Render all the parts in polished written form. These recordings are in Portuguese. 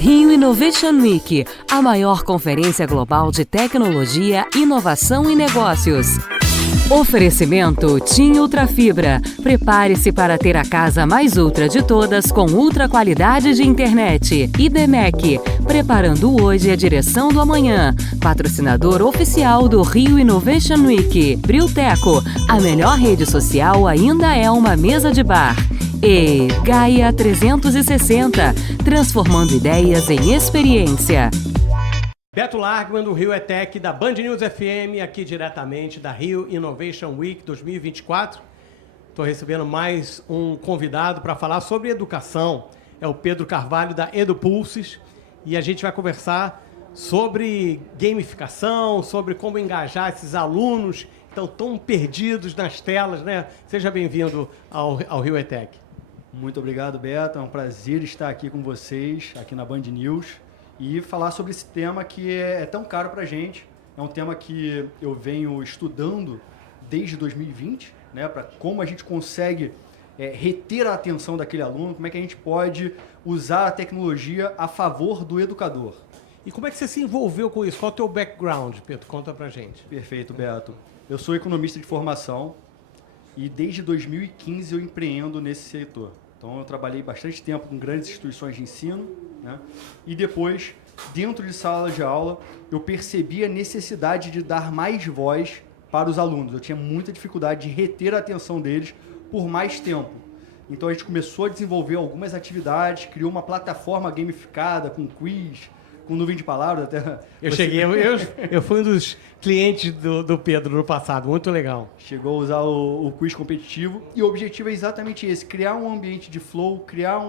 Rio Innovation Week, a maior conferência global de tecnologia, inovação e negócios. Oferecimento TIM Ultrafibra. Prepare-se para ter a casa mais ultra de todas com ultra qualidade de internet. IDMEC, preparando hoje a direção do amanhã. Patrocinador oficial do Rio Innovation Week. Brilteco, a melhor rede social ainda é uma mesa de bar. E Gaia 360, transformando ideias em experiência. Beto Largman, do Rio ETEC, da Band News FM, aqui diretamente da Rio Innovation Week 2024. Estou recebendo mais um convidado para falar sobre educação. É o Pedro Carvalho, da EduPulses, e a gente vai conversar sobre gamificação, sobre como engajar esses alunos que estão tão perdidos nas telas, né? Seja bem-vindo ao Rio ETEC. Muito obrigado, Beto. É um prazer estar aqui com vocês, aqui na Band News, e falar sobre esse tema que é tão caro para a gente. É um tema que eu venho estudando desde 2020, né, para como a gente consegue reter a atenção daquele aluno, como é que a gente pode usar a tecnologia a favor do educador. E como é que você se envolveu com isso? Qual é o teu background, Pedro? Conta pra gente. Perfeito, Beto. Eu sou economista de formação e desde 2015 eu empreendo nesse setor. Então eu trabalhei bastante tempo com grandes instituições de ensino, né? E depois, dentro de sala de aula, eu percebi a necessidade de dar mais voz para os alunos. Eu tinha muita dificuldade de reter a atenção deles por mais tempo. Então a gente começou a desenvolver algumas atividades, criou uma plataforma gamificada com quiz, com nuvem de palavras. Até eu fui um dos clientes do Pedro no passado, muito legal. Chegou a usar o quiz competitivo e o objetivo é exatamente esse, criar um ambiente de flow, criar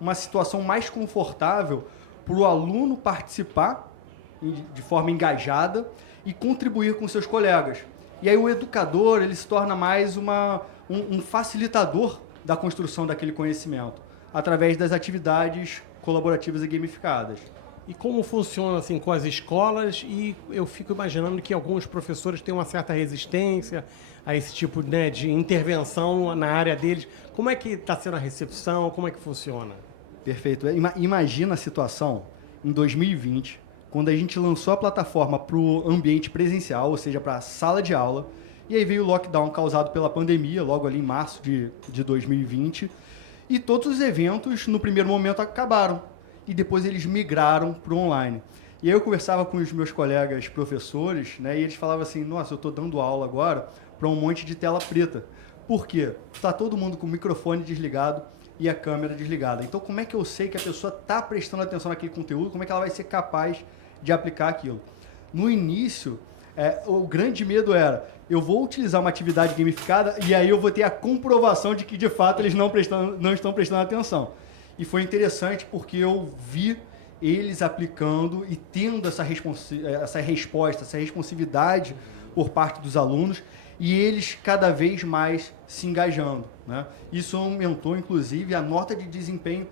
uma situação mais confortável para o aluno participar de forma engajada e contribuir com seus colegas. E aí o educador ele se torna mais um facilitador da construção daquele conhecimento, através das atividades colaborativas e gamificadas. E como funciona assim com as escolas? E eu fico imaginando que alguns professores têm uma certa resistência a esse tipo, né, de intervenção na área deles. Como é que está sendo a recepção? Como é que funciona? Perfeito. Imagina a situação em 2020, quando a gente lançou a plataforma para o ambiente presencial, ou seja, para a sala de aula, e aí veio o lockdown causado pela pandemia, logo ali em março de 2020, e todos os eventos, no primeiro momento, acabaram. E depois eles migraram para o online. E aí eu conversava com os meus colegas professores, né, e eles falavam assim, nossa, eu estou dando aula agora para um monte de tela preta. Por quê? Está todo mundo com o microfone desligado e a câmera desligada. Então, como é que eu sei que a pessoa está prestando atenção naquele conteúdo? Como é que ela vai ser capaz de aplicar aquilo? No início, o grande medo era, eu vou utilizar uma atividade gamificada e aí eu vou ter a comprovação de que, de fato, eles não estão prestando atenção. E foi interessante porque eu vi eles aplicando e tendo essa resposta, essa responsividade por parte dos alunos e eles cada vez mais se engajando, né? Isso aumentou, inclusive, a nota de desempenho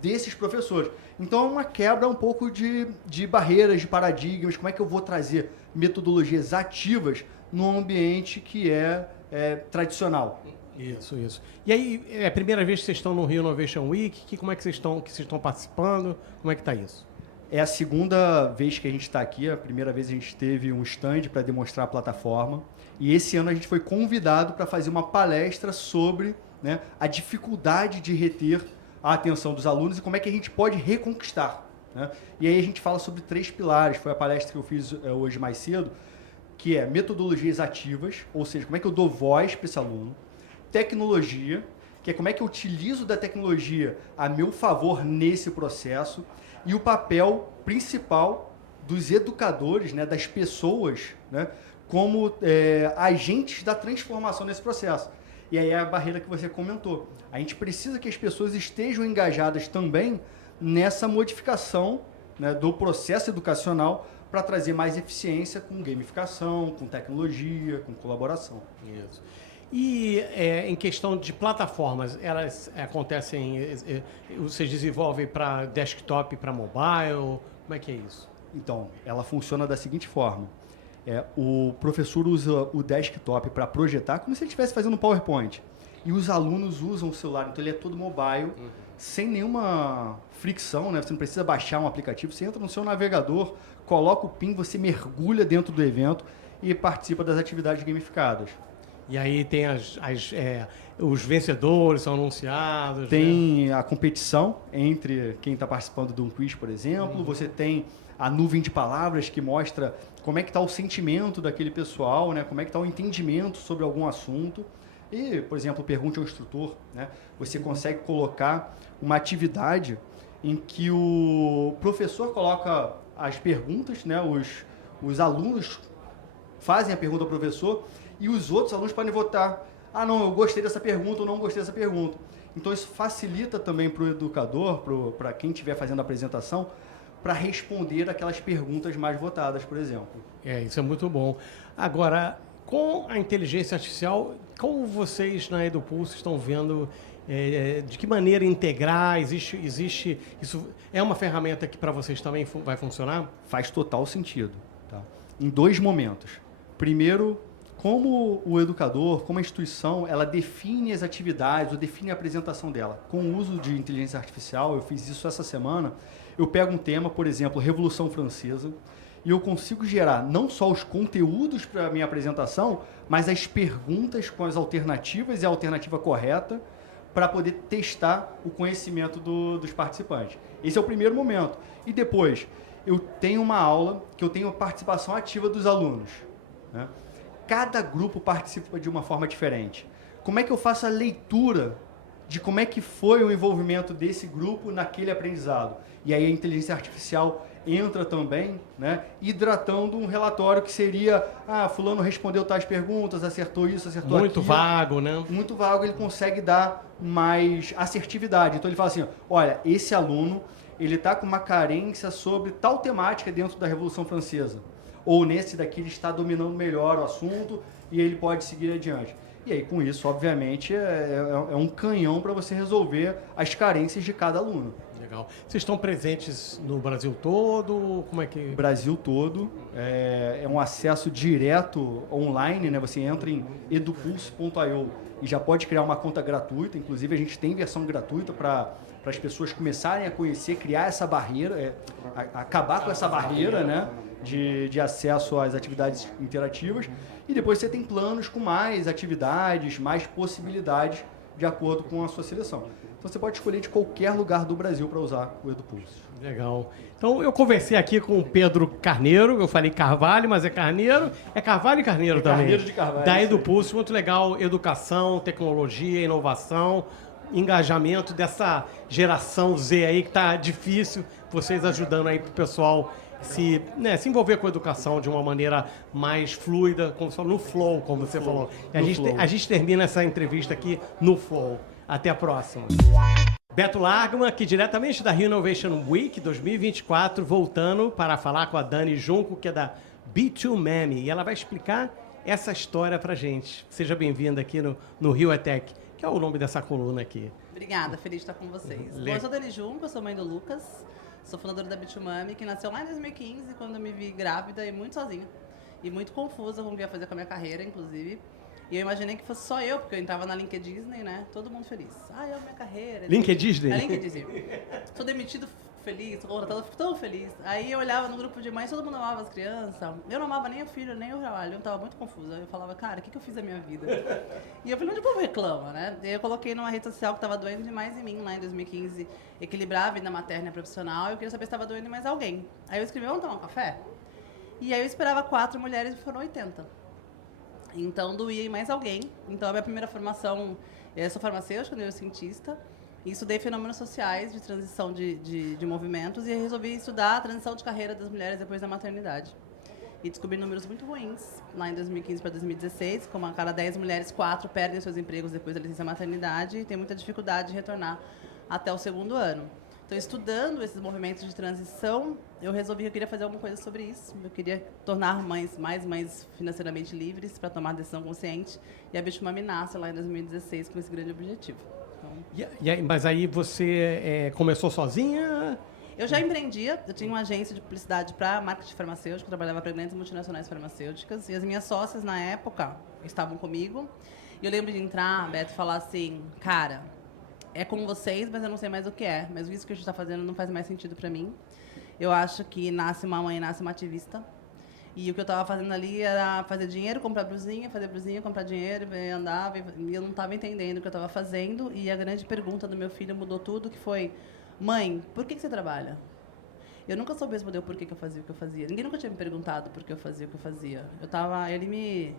desses professores. Então, é uma quebra um pouco de barreiras, de paradigmas, como é que eu vou trazer metodologias ativas num ambiente que é tradicional. Isso. E aí, é a primeira vez que vocês estão no Rio Innovation Week? Como é que vocês estão participando? Como é que está isso? É a segunda vez que a gente está aqui. A primeira vez a gente teve um stand para demonstrar a plataforma. E esse ano a gente foi convidado para fazer uma palestra sobre, né, a dificuldade de reter a atenção dos alunos e como é que a gente pode reconquistar, né? E aí a gente fala sobre 3 pilares. Foi a palestra que eu fiz hoje mais cedo, que é metodologias ativas, ou seja, como é que eu dou voz para esse aluno. Tecnologia, que é como é que eu utilizo da tecnologia a meu favor nesse processo, e o papel principal dos educadores, né, das pessoas, né, como agentes da transformação nesse processo. E aí é a barreira que você comentou. A gente precisa que as pessoas estejam engajadas também nessa modificação, né, do processo educacional para trazer mais eficiência com gamificação, com tecnologia, com colaboração. Isso. E em questão de plataformas, elas acontecem, vocês desenvolvem para desktop, para mobile? Como é que é isso? Então, ela funciona da seguinte forma. O professor usa o desktop para projetar, como se ele estivesse fazendo um PowerPoint. E os alunos usam o celular, então ele é todo mobile, sem nenhuma fricção, né? Você não precisa baixar um aplicativo, você entra no seu navegador, coloca o PIN, você mergulha dentro do evento e participa das atividades gamificadas. E aí tem os vencedores são anunciados. Tem a competição entre quem está participando de um quiz, por exemplo. Você tem a nuvem de palavras que mostra como é que está o sentimento daquele pessoal, né? Como é que está o entendimento sobre algum assunto. E, por exemplo, pergunte ao instrutor, né? Você consegue colocar uma atividade em que o professor coloca as perguntas, né? Os alunos fazem a pergunta ao professor e os outros alunos podem votar. Ah, não, eu gostei dessa pergunta ou não gostei dessa pergunta. Então, isso facilita também para o educador, para quem estiver fazendo a apresentação, para responder aquelas perguntas mais votadas, por exemplo. Isso é muito bom. Agora, com a inteligência artificial, como vocês na EduPulse estão vendo, de que maneira integrar? Existe isso é uma ferramenta que para vocês também vai funcionar? Faz total sentido. Tá? Em 2 momentos. Primeiro, como o educador, como a instituição, ela define as atividades ou define a apresentação dela. Com o uso de inteligência artificial, eu fiz isso essa semana, eu pego um tema, por exemplo, Revolução Francesa, e eu consigo gerar não só os conteúdos para a minha apresentação, mas as perguntas com as alternativas e a alternativa correta para poder testar o conhecimento dos participantes. Esse é o primeiro momento. E depois, eu tenho uma aula que eu tenho a participação ativa dos alunos, né? Cada grupo participa de uma forma diferente. Como é que eu faço a leitura de como é que foi o envolvimento desse grupo naquele aprendizado? E aí a inteligência artificial entra também, né, hidratando um relatório que seria, fulano respondeu tais perguntas, acertou isso, acertou aquilo. Muito vago, né? Muito vago, ele consegue dar mais assertividade. Então ele fala assim, olha, esse aluno, ele está com uma carência sobre tal temática dentro da Revolução Francesa. Ou nesse daqui ele está dominando melhor o assunto e ele pode seguir adiante. E aí, com isso, obviamente, é um canhão para você resolver as carências de cada aluno. Legal. Vocês estão presentes no Brasil todo? Como é que... Brasil todo. É um acesso direto online, né? Você entra em edupulse.io e já pode criar uma conta gratuita. Inclusive, a gente tem versão gratuita para as pessoas começarem a conhecer, criar essa barreira, acabar com essa barreira, né? De acesso às atividades interativas. E depois você tem planos com mais atividades, mais possibilidades de acordo com a sua seleção. Então você pode escolher de qualquer lugar do Brasil para usar o EduPulse. Legal. Então eu conversei aqui com o Pedro Carneiro, eu falei Carvalho, mas é Carneiro. É Carvalho e Carneiro também. Carneiro de Carvalho. Da EduPulse, muito legal. Educação, tecnologia, inovação, engajamento dessa geração Z aí que tá difícil. Vocês ajudando aí pro pessoal se envolver com a educação de uma maneira mais fluida, como você falou, no flow, como você falou. E a gente termina essa entrevista aqui no flow. Até a próxima. Beto Largman, aqui diretamente da Rio Innovation Week 2024, voltando para falar com a Dani Junco, que é da B2Mami, e ela vai explicar essa história pra gente. Seja bem-vinda aqui no Rio ETEC, que é o nome dessa coluna aqui. Obrigada, feliz de estar com vocês. Bom, eu sou Dani Junco, eu sou mãe do Lucas, sou fundadora da B2Mami, que nasceu lá em 2015, quando eu me vi grávida e muito sozinha. E muito confusa com o que ia fazer com a minha carreira, inclusive. E eu imaginei que fosse só eu, porque eu entrava na LinkedIn, né? Todo mundo feliz. Eu minha carreira. LinkedIn? É LinkedIn. Sou demitido feliz, sou contratada, fico tão feliz. Aí eu olhava no grupo de mães, todo mundo amava as crianças. Eu não amava nem o filho, nem o trabalho. Eu tava muito confusa. Eu falava, cara, o que eu fiz da minha vida? E eu falei, onde o povo reclama, né? E eu coloquei numa rede social que tava doendo demais em mim, lá em 2015. Equilibrar a vida materna e profissional. Eu queria saber se tava doendo em mais alguém. Aí eu escrevi, vamos tomar um café? E aí eu esperava 4 mulheres e foram 80. Então, doía em mais alguém. Então, a minha primeira formação, eu sou farmacêutica, neurocientista, e estudei fenômenos sociais de transição de movimentos e resolvi estudar a transição de carreira das mulheres depois da maternidade. E descobri números muito ruins, lá em 2015 para 2016, como a cada 10 mulheres, 4 perdem seus empregos depois da licença maternidade e tem muita dificuldade de retornar até o 2º ano. Então, estudando esses movimentos de transição, eu resolvi que eu queria fazer alguma coisa sobre isso. Eu queria tornar mais mães financeiramente livres para tomar decisão consciente. E a B2Mami nasce lá em 2016 com esse grande objetivo. Então... Mas aí você começou sozinha? Eu já empreendia. Eu tinha uma agência de publicidade para marketing farmacêutico. Eu trabalhava para grandes multinacionais farmacêuticas. E as minhas sócias, na época, estavam comigo. E eu lembro de entrar, Beto, e falar assim, cara... é com vocês, mas eu não sei mais o que é. Mas isso que a gente está fazendo não faz mais sentido para mim. Eu acho que nasce uma mãe, nasce uma ativista. E o que eu estava fazendo ali era fazer dinheiro, comprar blusinha, fazer blusinha, comprar dinheiro, andar. E eu não estava entendendo o que eu estava fazendo. E a grande pergunta do meu filho mudou tudo, que foi: mãe, por que você trabalha? Eu nunca soube responder o porquê que eu fazia o que eu fazia. Ninguém nunca tinha me perguntado por que eu fazia o que eu fazia. Ele me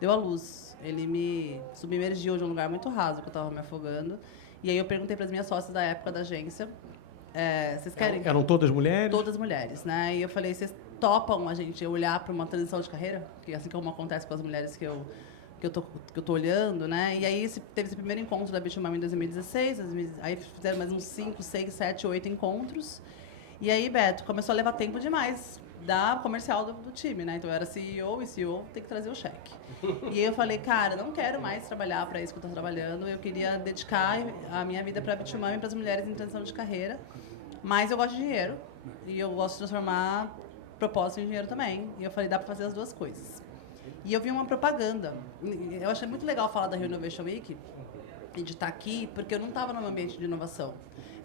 deu a luz. Ele me submergiu de um lugar muito raso, que eu estava me afogando. E aí eu perguntei para as minhas sócias da época da agência, vocês querem... Eram todas mulheres? Todas mulheres, né? E eu falei, vocês topam a gente olhar para uma transição de carreira? Que assim como acontece com as mulheres que eu tô olhando, né? E aí teve esse primeiro encontro da Bitumami em 2016, aí fizeram mais uns 5, 6, 7, 8 encontros. E aí, Beto, começou a levar tempo demais da comercial do time, né? Então eu era CEO e CEO tem que trazer o cheque. E aí eu falei, cara, não quero mais trabalhar para isso que eu estou trabalhando. Eu queria dedicar a minha vida para a Bitumami e para as mulheres em transição de carreira. Mas eu gosto de dinheiro e eu gosto de transformar propósito em dinheiro também. E eu falei, dá para fazer as duas coisas. E eu vi uma propaganda. Eu achei muito legal falar da Rio Innovation Week e de estar aqui, porque eu não estava num ambiente de inovação.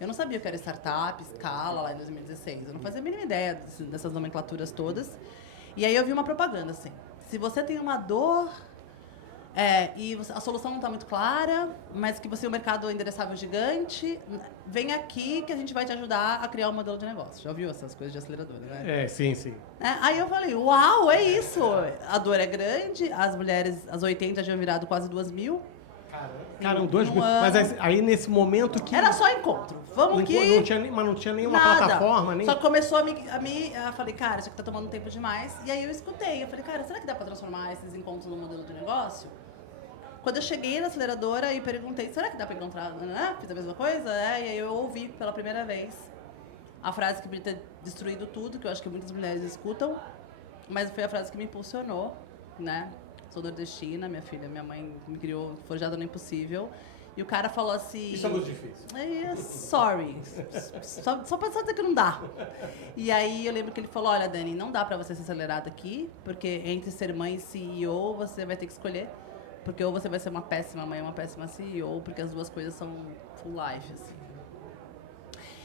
Eu não sabia o que era startup, escala, lá em 2016. Eu não fazia a mínima ideia dessas nomenclaturas todas. E aí eu vi uma propaganda, assim. Se você tem uma dor e a solução não está muito clara, mas que você é um mercado endereçável gigante, vem aqui que a gente vai te ajudar a criar um modelo de negócio. Já ouviu essas coisas de aceleradora, né? Sim. Aí eu falei, uau, é isso! A dor é grande, as mulheres, as 80 já tinham virado quase 2.000. Caramba, 2.000. Mas aí nesse momento que... Era só encontro. Vamos que... Mas não tinha nenhuma nada. plataforma, nem... Só que começou eu falei, cara, isso aqui tá tomando tempo demais. E aí eu escutei. Eu falei, cara, será que dá pra transformar esses encontros num modelo de negócio? Quando eu cheguei na aceleradora e perguntei, será que dá pra encontrar? Fiz a mesma coisa? E aí eu ouvi pela primeira vez a frase que podia ter destruído tudo, que eu acho que muitas mulheres escutam, mas foi a frase que me impulsionou, né? Sou nordestina, minha mãe me criou forjada no impossível. E o cara falou assim... Isso é muito difícil. Sorry. Só pra dizer que não dá. E aí eu lembro que ele falou, olha, Dani, não dá pra você ser acelerada aqui, porque entre ser mãe e CEO, você vai ter que escolher. Porque ou você vai ser uma péssima mãe ou uma péssima CEO, porque as duas coisas são full life, assim.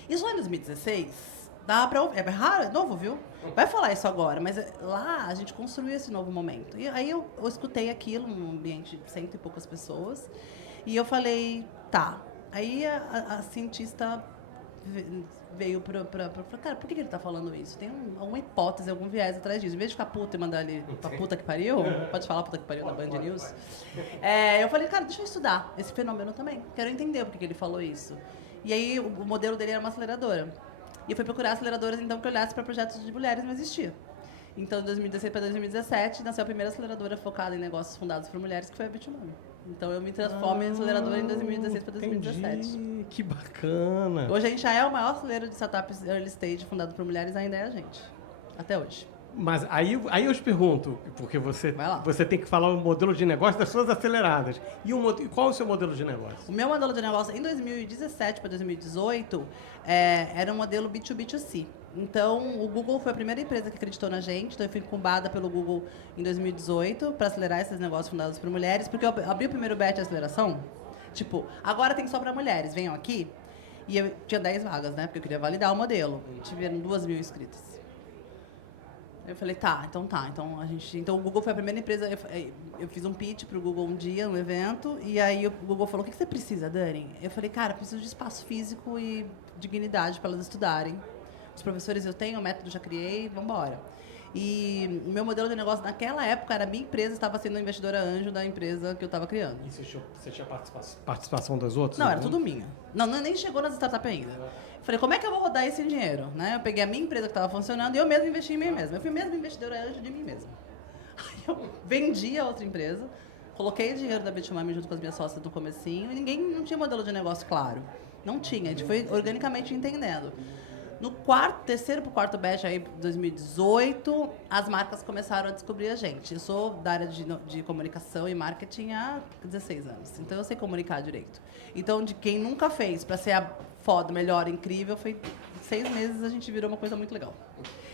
Isso lá em 2016... Dá pra ouvir. É raro, é novo, viu? Vai falar isso agora, mas lá a gente construiu esse novo momento. E aí eu escutei aquilo num ambiente de 100 e poucas pessoas. E eu falei, tá. Aí a cientista veio pra cara, por que ele tá falando isso? Tem alguma hipótese, algum viés atrás disso. Em vez de ficar puta e mandar ele pra puta que pariu, pode falar puta que pariu na Band News. Eu falei, cara, deixa eu estudar esse fenômeno também. Quero entender por que ele falou isso. E aí o modelo dele era uma aceleradora. E eu fui procurar aceleradoras, então, que olhasse para projetos de mulheres, não existia. Então, de 2016 para 2017, nasceu a primeira aceleradora focada em negócios fundados por mulheres, que foi a Bitumami. Então, eu me transformo em aceleradora em 2016 para 2017. Entendi. Que bacana. Hoje, a gente já é o maior acelero de startups early stage fundado por mulheres, ainda é a gente. Até hoje. Mas aí eu te pergunto, porque você tem que falar o modelo de negócio das suas aceleradas. E qual é o seu modelo de negócio? O meu modelo de negócio, em 2017 para 2018, era um modelo B2B2C. Então, o Google foi a primeira empresa que acreditou na gente. Então, eu fui incubada pelo Google em 2018 para acelerar esses negócios fundados por mulheres. Porque eu abri o primeiro batch de aceleração. Tipo, agora tem só para mulheres, venham aqui. E eu tinha 10 vagas, né? Porque eu queria validar o modelo. Tiveram 2.000 inscritos. Eu falei, então o Google foi a primeira empresa, eu fiz um pitch pro Google um dia, um evento, e aí o Google falou, o que você precisa, Dani? Eu falei, cara, preciso de espaço físico e dignidade para elas estudarem. Os professores eu tenho, o método já criei, vamos embora. E o meu modelo de negócio naquela época era a minha empresa estava sendo a investidora anjo da empresa que eu estava criando. E você tinha participação das outras? Não, era tudo minha. Não, nem chegou nas startups ainda. Falei, como é que eu vou rodar esse dinheiro? Né? Eu peguei a minha empresa que estava funcionando e eu mesmo investi em mim mesma. Eu fui mesmo investidora anjo de mim mesma. Aí eu vendi a outra empresa, coloquei o dinheiro da Bitumami junto com as minhas sócias no comecinho e não tinha modelo de negócio claro. Não tinha, a gente foi organicamente entendendo. No terceiro para o quarto batch, aí, 2018, as marcas começaram a descobrir a gente. Eu sou da área de comunicação e marketing há 16 anos, então eu sei comunicar direito. Então, de quem nunca fez para ser a foda, melhor, incrível, foi 6 meses a gente virou uma coisa muito legal.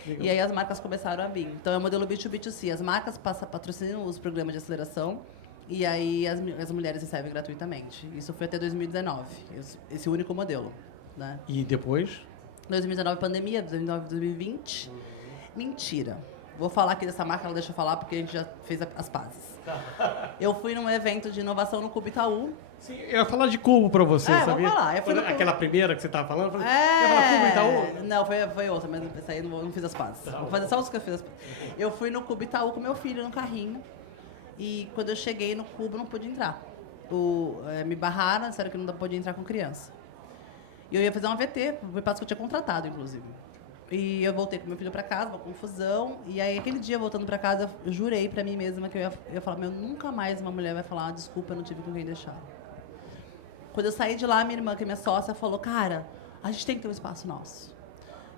E aí as marcas começaram a vir. Então, é o modelo B2B2C. As marcas patrocinam os programas de aceleração E aí as mulheres recebem gratuitamente. Isso foi até 2019, esse único modelo, né? E depois? 2019 pandemia, 2019 2020. Mentira. Vou falar aqui dessa marca, ela deixa eu falar porque a gente já fez as pazes. Eu fui num evento de inovação no Cubo Itaú. Sim, eu ia falar de Cubo pra você, sabia? Vou falar. Aquela primeira que você tava falando? Eu ia falar Cubo Itaú? Não, foi outra, mas essa aí não fiz as pazes. Vou fazer só os que eu fiz as pazes. Eu fui no Cubo Itaú com meu filho no carrinho. E quando eu cheguei no Cubo, não pude entrar. Me barraram, disseram que não podia entrar com criança. E eu ia fazer uma VT, o espaço que eu tinha contratado, inclusive. E eu voltei com meu filho pra casa, uma confusão. E aí, aquele dia, voltando pra casa, eu jurei pra mim mesma que eu ia falar, nunca mais uma mulher vai falar, desculpa, eu não tive com quem deixar. Quando eu saí de lá, minha irmã, que é minha sócia, falou, cara, a gente tem que ter um espaço nosso.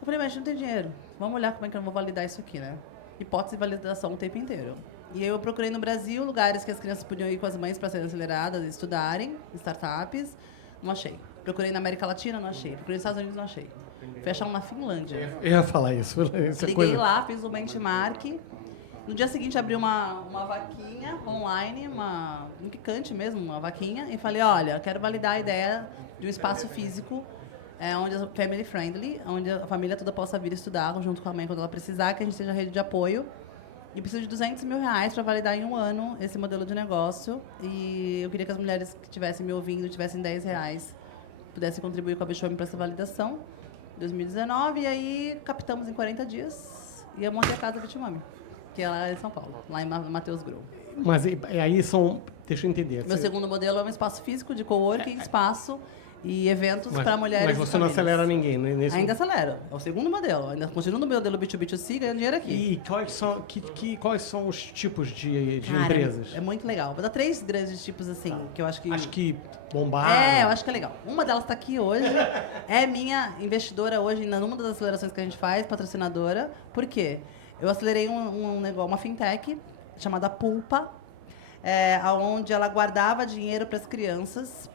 Eu falei, mas a gente não tem dinheiro. Vamos olhar como é que eu vou validar isso aqui, né? Hipótese de validação o tempo inteiro. E aí eu procurei no Brasil lugares que as crianças podiam ir com as mães para serem aceleradas e estudarem, startups. Não achei. Procurei na América Latina, não achei. Procurei nos Estados Unidos, não achei. Fui achar um na Finlândia. Eu ia falar isso. Liguei lá, fiz o benchmark. No dia seguinte, abri uma vaquinha online, um picante mesmo, uma vaquinha, e falei, olha, quero validar a ideia de um espaço físico onde é family friendly, onde a família toda possa vir estudar junto com a mãe quando ela precisar, que a gente seja rede de apoio. E preciso de 200 mil reais para validar em um ano esse modelo de negócio. E eu queria que as mulheres que estivessem me ouvindo tivessem 10 reais, pudessem contribuir com a Bichome para essa validação. 2019, e aí captamos em 40 dias e eu montei a casa Bichome, que ela é em São Paulo, lá em Matheus Grow. Mas aí são... Deixa eu entender. Meu segundo modelo é um espaço físico de coworking, espaço e eventos para mulheres. Mas você não acelera ninguém, né? Ainda acelero. É o segundo modelo. Ainda continuo no modelo B2B2C, ganhando dinheiro aqui. E quais são os tipos de empresas? É muito legal. Vou dar 3 grandes tipos, assim, que eu acho que... Acho que bombaram. Eu acho que é legal. Uma delas está aqui hoje. É minha investidora hoje, numa das acelerações que a gente faz, patrocinadora. Por quê? Eu acelerei uma fintech chamada Pulpa, onde ela guardava dinheiro para as crianças,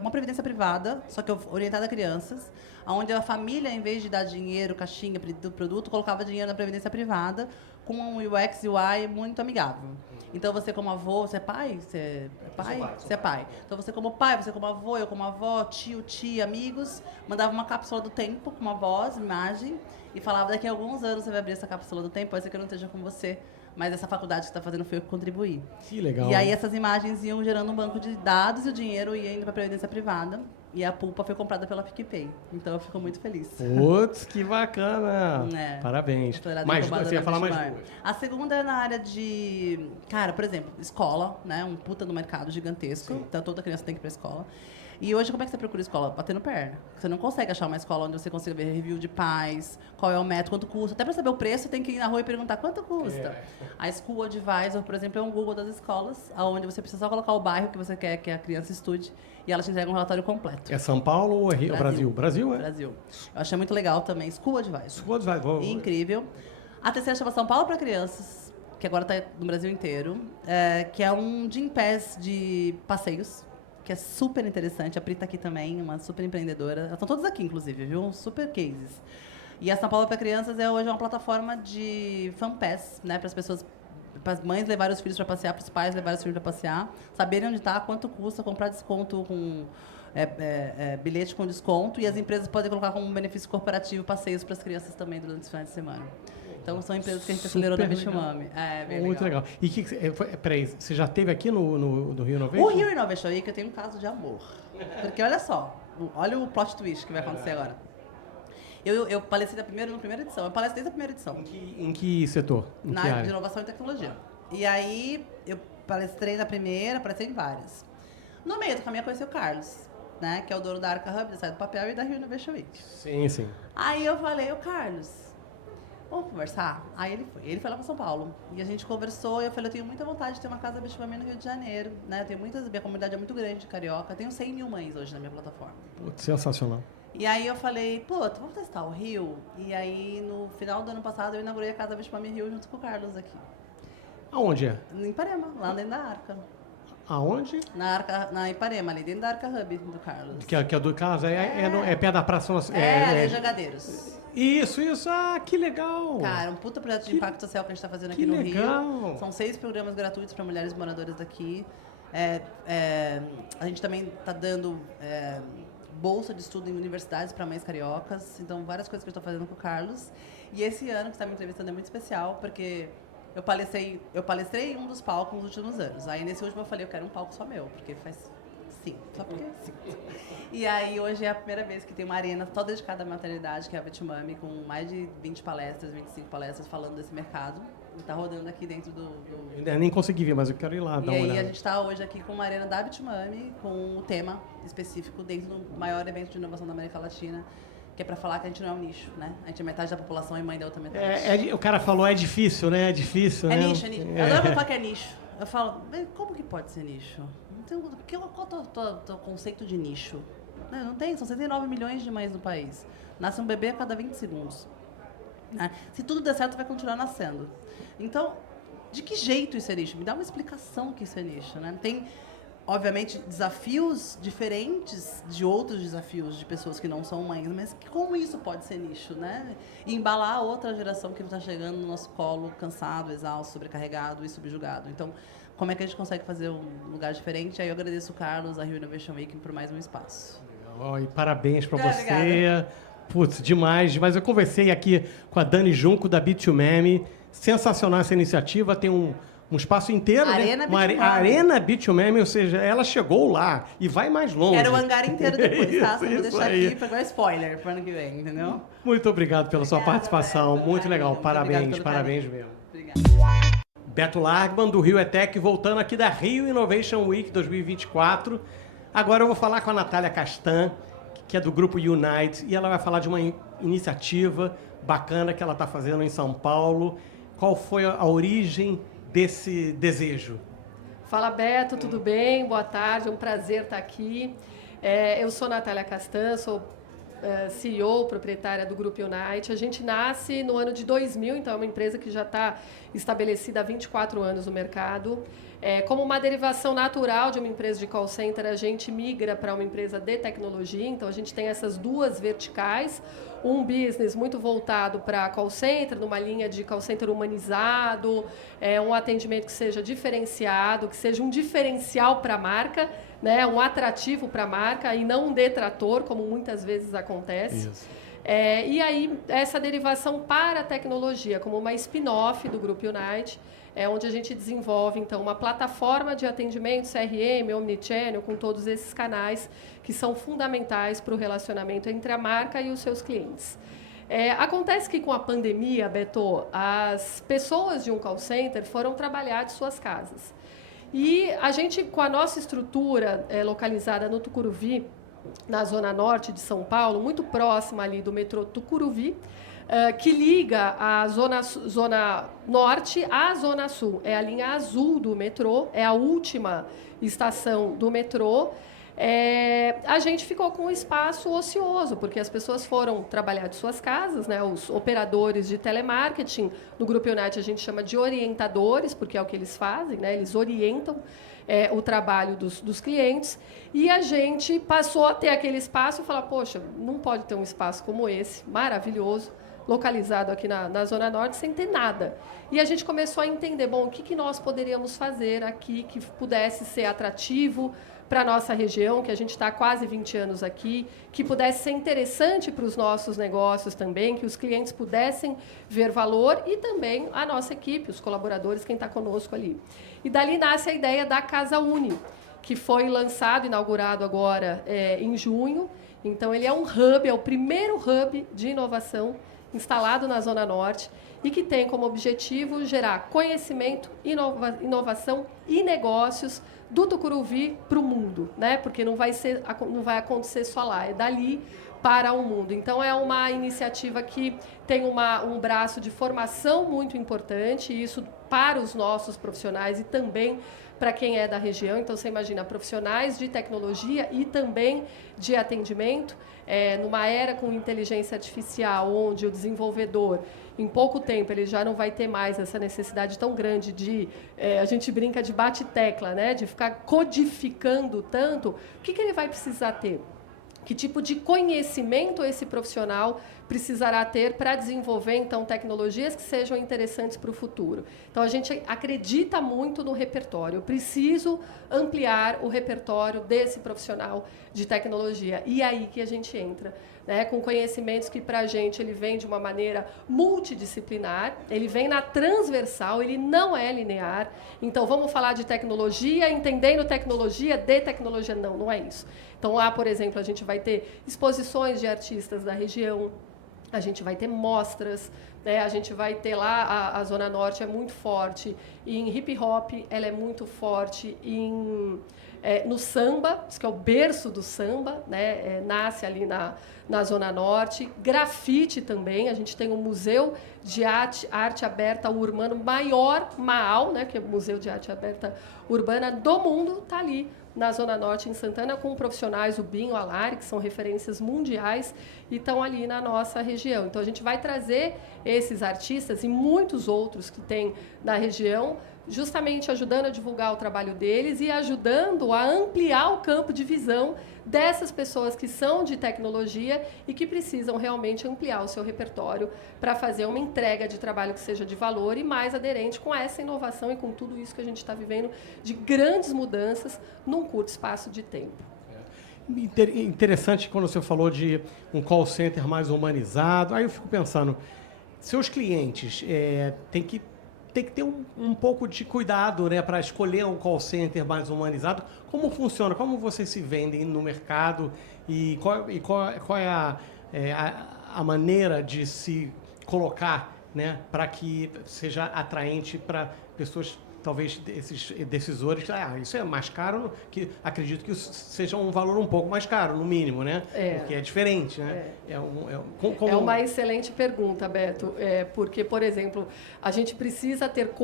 uma previdência privada, só que orientada a crianças, onde a família, em vez de dar dinheiro, caixinha do produto, colocava dinheiro na previdência privada, com um UX e UI muito amigável. Então, você como avô, você é pai? Você é pai. Então, você como pai, você como avô, eu como avó, tio, tia, amigos, mandava uma cápsula do tempo com uma voz, imagem, e falava, daqui a alguns anos você vai abrir essa cápsula do tempo, pode ser que eu não esteja com você, mas essa faculdade que você está fazendo foi eu que contribuí. Que legal. E aí essas imagens iam gerando um banco de dados e o dinheiro ia indo para a previdência privada. E a Pulpa foi comprada pela PicPay. Então eu fico muito feliz. Putz, que bacana. Parabéns. Mas você ia falar mais duas. A segunda é na área de... Cara, por exemplo, escola, né? Um puta no mercado gigantesco. Sim. Então toda criança tem que ir para a escola. E hoje, como é que você procura escola? Batendo perna. Você não consegue achar uma escola onde você consiga ver review de pais, qual é o método, quanto custa. Até para saber o preço, tem que ir na rua e perguntar quanto custa. A School Advisor, por exemplo, é um Google das escolas, onde você precisa só colocar o bairro que você quer que a criança estude e ela te entrega um relatório completo. É São Paulo ou é Brasil? Brasil, é? Brasil. Eu achei muito legal também. School Advisor. School Advisor. Incrível. A terceira chama São Paulo para Crianças, que agora está no Brasil inteiro, que é um Gym Pass de passeios, que é super interessante. A Pri tá aqui também, uma super empreendedora. Elas estão todas aqui, inclusive, viu? Super cases. E a São Paulo para Crianças hoje uma plataforma de fan pass, né? Para as pessoas, para as mães levarem os filhos para passear, para os pais levarem os filhos para passear, saberem onde está, quanto custa, comprar desconto com bilhete com desconto, e as empresas podem colocar como benefício corporativo passeios para as crianças também durante os finais de semana. Então, são empresas que a gente acelerou na Bichome. Muito legal. E peraí, você já esteve aqui no Rio Innovation? O Rio Innovation Week, eu tenho um caso de amor. Porque olha só, olha o plot twist que vai acontecer agora. Eu palestrei na primeira edição. Eu palestrei desde a primeira edição. Em que setor? Na área de inovação e tecnologia. E aí, eu palestrei na primeira, palestrei em várias. No meio do caminho, eu conheci o Carlos, né? Que é o dono da Arca Hub, da Sai do Papel e da Rio Innovation Week. Sim, sim. Aí eu falei, Carlos, vamos conversar? Aí ele foi lá para São Paulo. E a gente conversou e eu falei, eu tenho muita vontade de ter uma casa Bichome no Rio de Janeiro, né? Minha comunidade é muito grande de carioca. Eu tenho 100 mil mães hoje na minha plataforma. Putz, sensacional. E aí eu falei, vamos testar o Rio? E aí, no final do ano passado, eu inaugurei a casa Bichome Rio junto com o Carlos aqui. Aonde é? Em Ipanema, lá dentro da Arca. Aonde? Na Ipanema, ali dentro da Arca Hub do Carlos. Que é do Carlos, é perto da Praça... ali em Jangadeiros. Isso. Ah, que legal. Cara, um puta projeto de impacto social que a gente está fazendo aqui no Rio. São 6 programas gratuitos para mulheres moradoras daqui. A gente também está dando bolsa de estudo em universidades para mães cariocas. Então, várias coisas que eu estou fazendo com o Carlos. E esse ano que você está me entrevistando é muito especial, porque eu palestrei em um dos palcos nos últimos anos. Aí, nesse último, eu falei, eu quero um palco só meu, porque faz... Sim, só porque sim. E aí, hoje é a primeira vez que tem uma arena só dedicada à maternidade, que é a Betumami, com mais de 20 palestras, 25 palestras falando desse mercado. E tá rodando aqui dentro do... Eu nem consegui vir, mas eu quero ir lá dar uma olhada. E aí, a gente tá hoje aqui com uma arena da Betumami, com o tema específico dentro do maior evento de inovação da América Latina, que é para falar que a gente não é um nicho, né? A gente é metade da população e mãe da outra metade. O cara falou, é difícil, né? É difícil, né? Nicho. Eu adoro falar que é nicho. Eu falo, como que pode ser nicho? Qual é o teu conceito de nicho? Não tem, são 69 milhões de mães no país. Nasce um bebê a cada 20 segundos. Né? Se tudo der certo, vai continuar nascendo. Então, de que jeito isso é nicho? Me dá uma explicação que isso é nicho, né? Tem, obviamente, desafios diferentes de outros desafios de pessoas que não são mães, mas como isso pode ser nicho, né? E embalar a outra geração que está chegando no nosso colo, cansado, exausto, sobrecarregado e subjugado. Então, como é que a gente consegue fazer um lugar diferente? Aí eu agradeço o Carlos, a Rio Innovation Week, por mais um espaço. E parabéns para você. Obrigada. Putz, demais. Mas eu conversei aqui com a Dani Junco, da Betumami. Sensacional essa iniciativa. Tem um espaço inteiro, Arena né? A Arena Betumami, ou seja, ela chegou lá e vai mais longe. Era o hangar inteiro depois, tá? Só vou deixar aí. aqui para dar spoiler para ano que vem, entendeu? Muito obrigado pela sua participação. Muito legal. Parabéns carinho. mesmo. Obrigada. Beto Largman, do Rio ETEC, voltando aqui da Rio Innovation Week 2024. Agora eu vou falar com a Natália Castan, que é do grupo Unite, e ela vai falar de uma iniciativa bacana que ela está fazendo em São Paulo. Qual foi a origem desse desejo? Fala, Beto, tudo bem? Boa tarde, é um prazer estar aqui. Eu sou Natália Castan, sou CEO, proprietária do Grupo Unite. A gente nasce no ano de 2000, então é uma empresa que já está estabelecida há 24 anos no mercado. Como uma derivação natural de uma empresa de call center, a gente migra para uma empresa de tecnologia, então a gente tem essas duas verticais, um business muito voltado para call center, numa linha de call center humanizado, um atendimento que seja diferenciado, que seja um diferencial para a marca, né, um atrativo para a marca e não um detrator, como muitas vezes acontece. Isso. E aí, essa derivação para a tecnologia, como uma spin-off do Grupo Unite, onde a gente desenvolve, então, uma plataforma de atendimento CRM, Omnichannel, com todos esses canais que são fundamentais para o relacionamento entre a marca e os seus clientes. Acontece que, com a pandemia, Beto, as pessoas de um call center foram trabalhar de suas casas. E a gente, com a nossa estrutura localizada no Tucuruvi, na zona norte de São Paulo, muito próxima ali do metrô Tucuruvi, que liga a zona norte à zona sul. É a linha azul do metrô, é a última estação do metrô. A gente ficou com um espaço ocioso, porque as pessoas foram trabalhar de suas casas, né? Os operadores de telemarketing, no Grupo Unite a gente chama de orientadores, porque é o que eles fazem, né? Eles orientam o trabalho dos clientes, e a gente passou a ter aquele espaço e falar, poxa, não pode ter um espaço como esse, maravilhoso, localizado aqui na Zona Norte, sem ter nada. E a gente começou a entender, bom, o que nós poderíamos fazer aqui que pudesse ser atrativo para a nossa região, que a gente está há quase 20 anos aqui, que pudesse ser interessante para os nossos negócios também, que os clientes pudessem ver valor e também a nossa equipe, os colaboradores, quem está conosco ali. E dali nasce a ideia da Casa Uni, que foi lançado, inaugurado agora em junho. Então, ele é um hub, é o primeiro hub de inovação instalado na Zona Norte e que tem como objetivo gerar conhecimento, inovação e negócios do Tucuruvi para o mundo, né? Porque não vai acontecer só lá, é dali para o mundo. Então, é uma iniciativa que tem um braço de formação muito importante, e isso para os nossos profissionais e também para quem é da região. Então, você imagina, profissionais de tecnologia e também de atendimento, numa era com inteligência artificial, onde o desenvolvedor, em pouco tempo, ele já não vai ter mais essa necessidade tão grande de, a gente brinca de bate-tecla, né? De ficar codificando tanto. O que ele vai precisar ter? Que tipo de conhecimento esse profissional precisará ter para desenvolver, então, tecnologias que sejam interessantes para o futuro. Então, a gente acredita muito no repertório. Eu preciso ampliar o repertório desse profissional de tecnologia. E é aí que a gente entra, né, com conhecimentos que, para a gente, ele vem de uma maneira multidisciplinar, ele vem na transversal, ele não é linear. Então, vamos falar de tecnologia, entendendo tecnologia, de tecnologia. Não, não é isso. Então, lá, por exemplo, a gente vai ter exposições de artistas da região, a gente vai ter mostras, né? A gente vai ter lá, a Zona Norte é muito forte em hip-hop, ela é muito forte no samba, que é o berço do samba, né? Nasce ali na Zona Norte. Grafite também, a gente tem um museu de arte aberta urbana maior, MAAU, né? Que é o Museu de Arte Aberta Urbana do mundo, está ali na Zona Norte, em Santana, com profissionais, o Binho, a Lari, que são referências mundiais, e estão ali na nossa região. Então, a gente vai trazer esses artistas e muitos outros que tem na região, justamente ajudando a divulgar o trabalho deles e ajudando a ampliar o campo de visão dessas pessoas que são de tecnologia e que precisam realmente ampliar o seu repertório para fazer uma entrega de trabalho que seja de valor e mais aderente com essa inovação e com tudo isso que a gente está vivendo de grandes mudanças num curto espaço de tempo. Interessante quando você falou de um call center mais humanizado. Aí eu fico pensando, seus clientes têm que ter um pouco de cuidado, né, para escolher um call center mais humanizado. Como funciona? Como vocês se vendem no mercado? E qual é a maneira de se colocar, né, para que seja atraente para pessoas, talvez esses decisores, isso é mais caro, que acredito que isso seja um valor um pouco mais caro, no mínimo, né? Porque é diferente, né? É uma excelente pergunta, Beto, porque, por exemplo, a gente precisa ter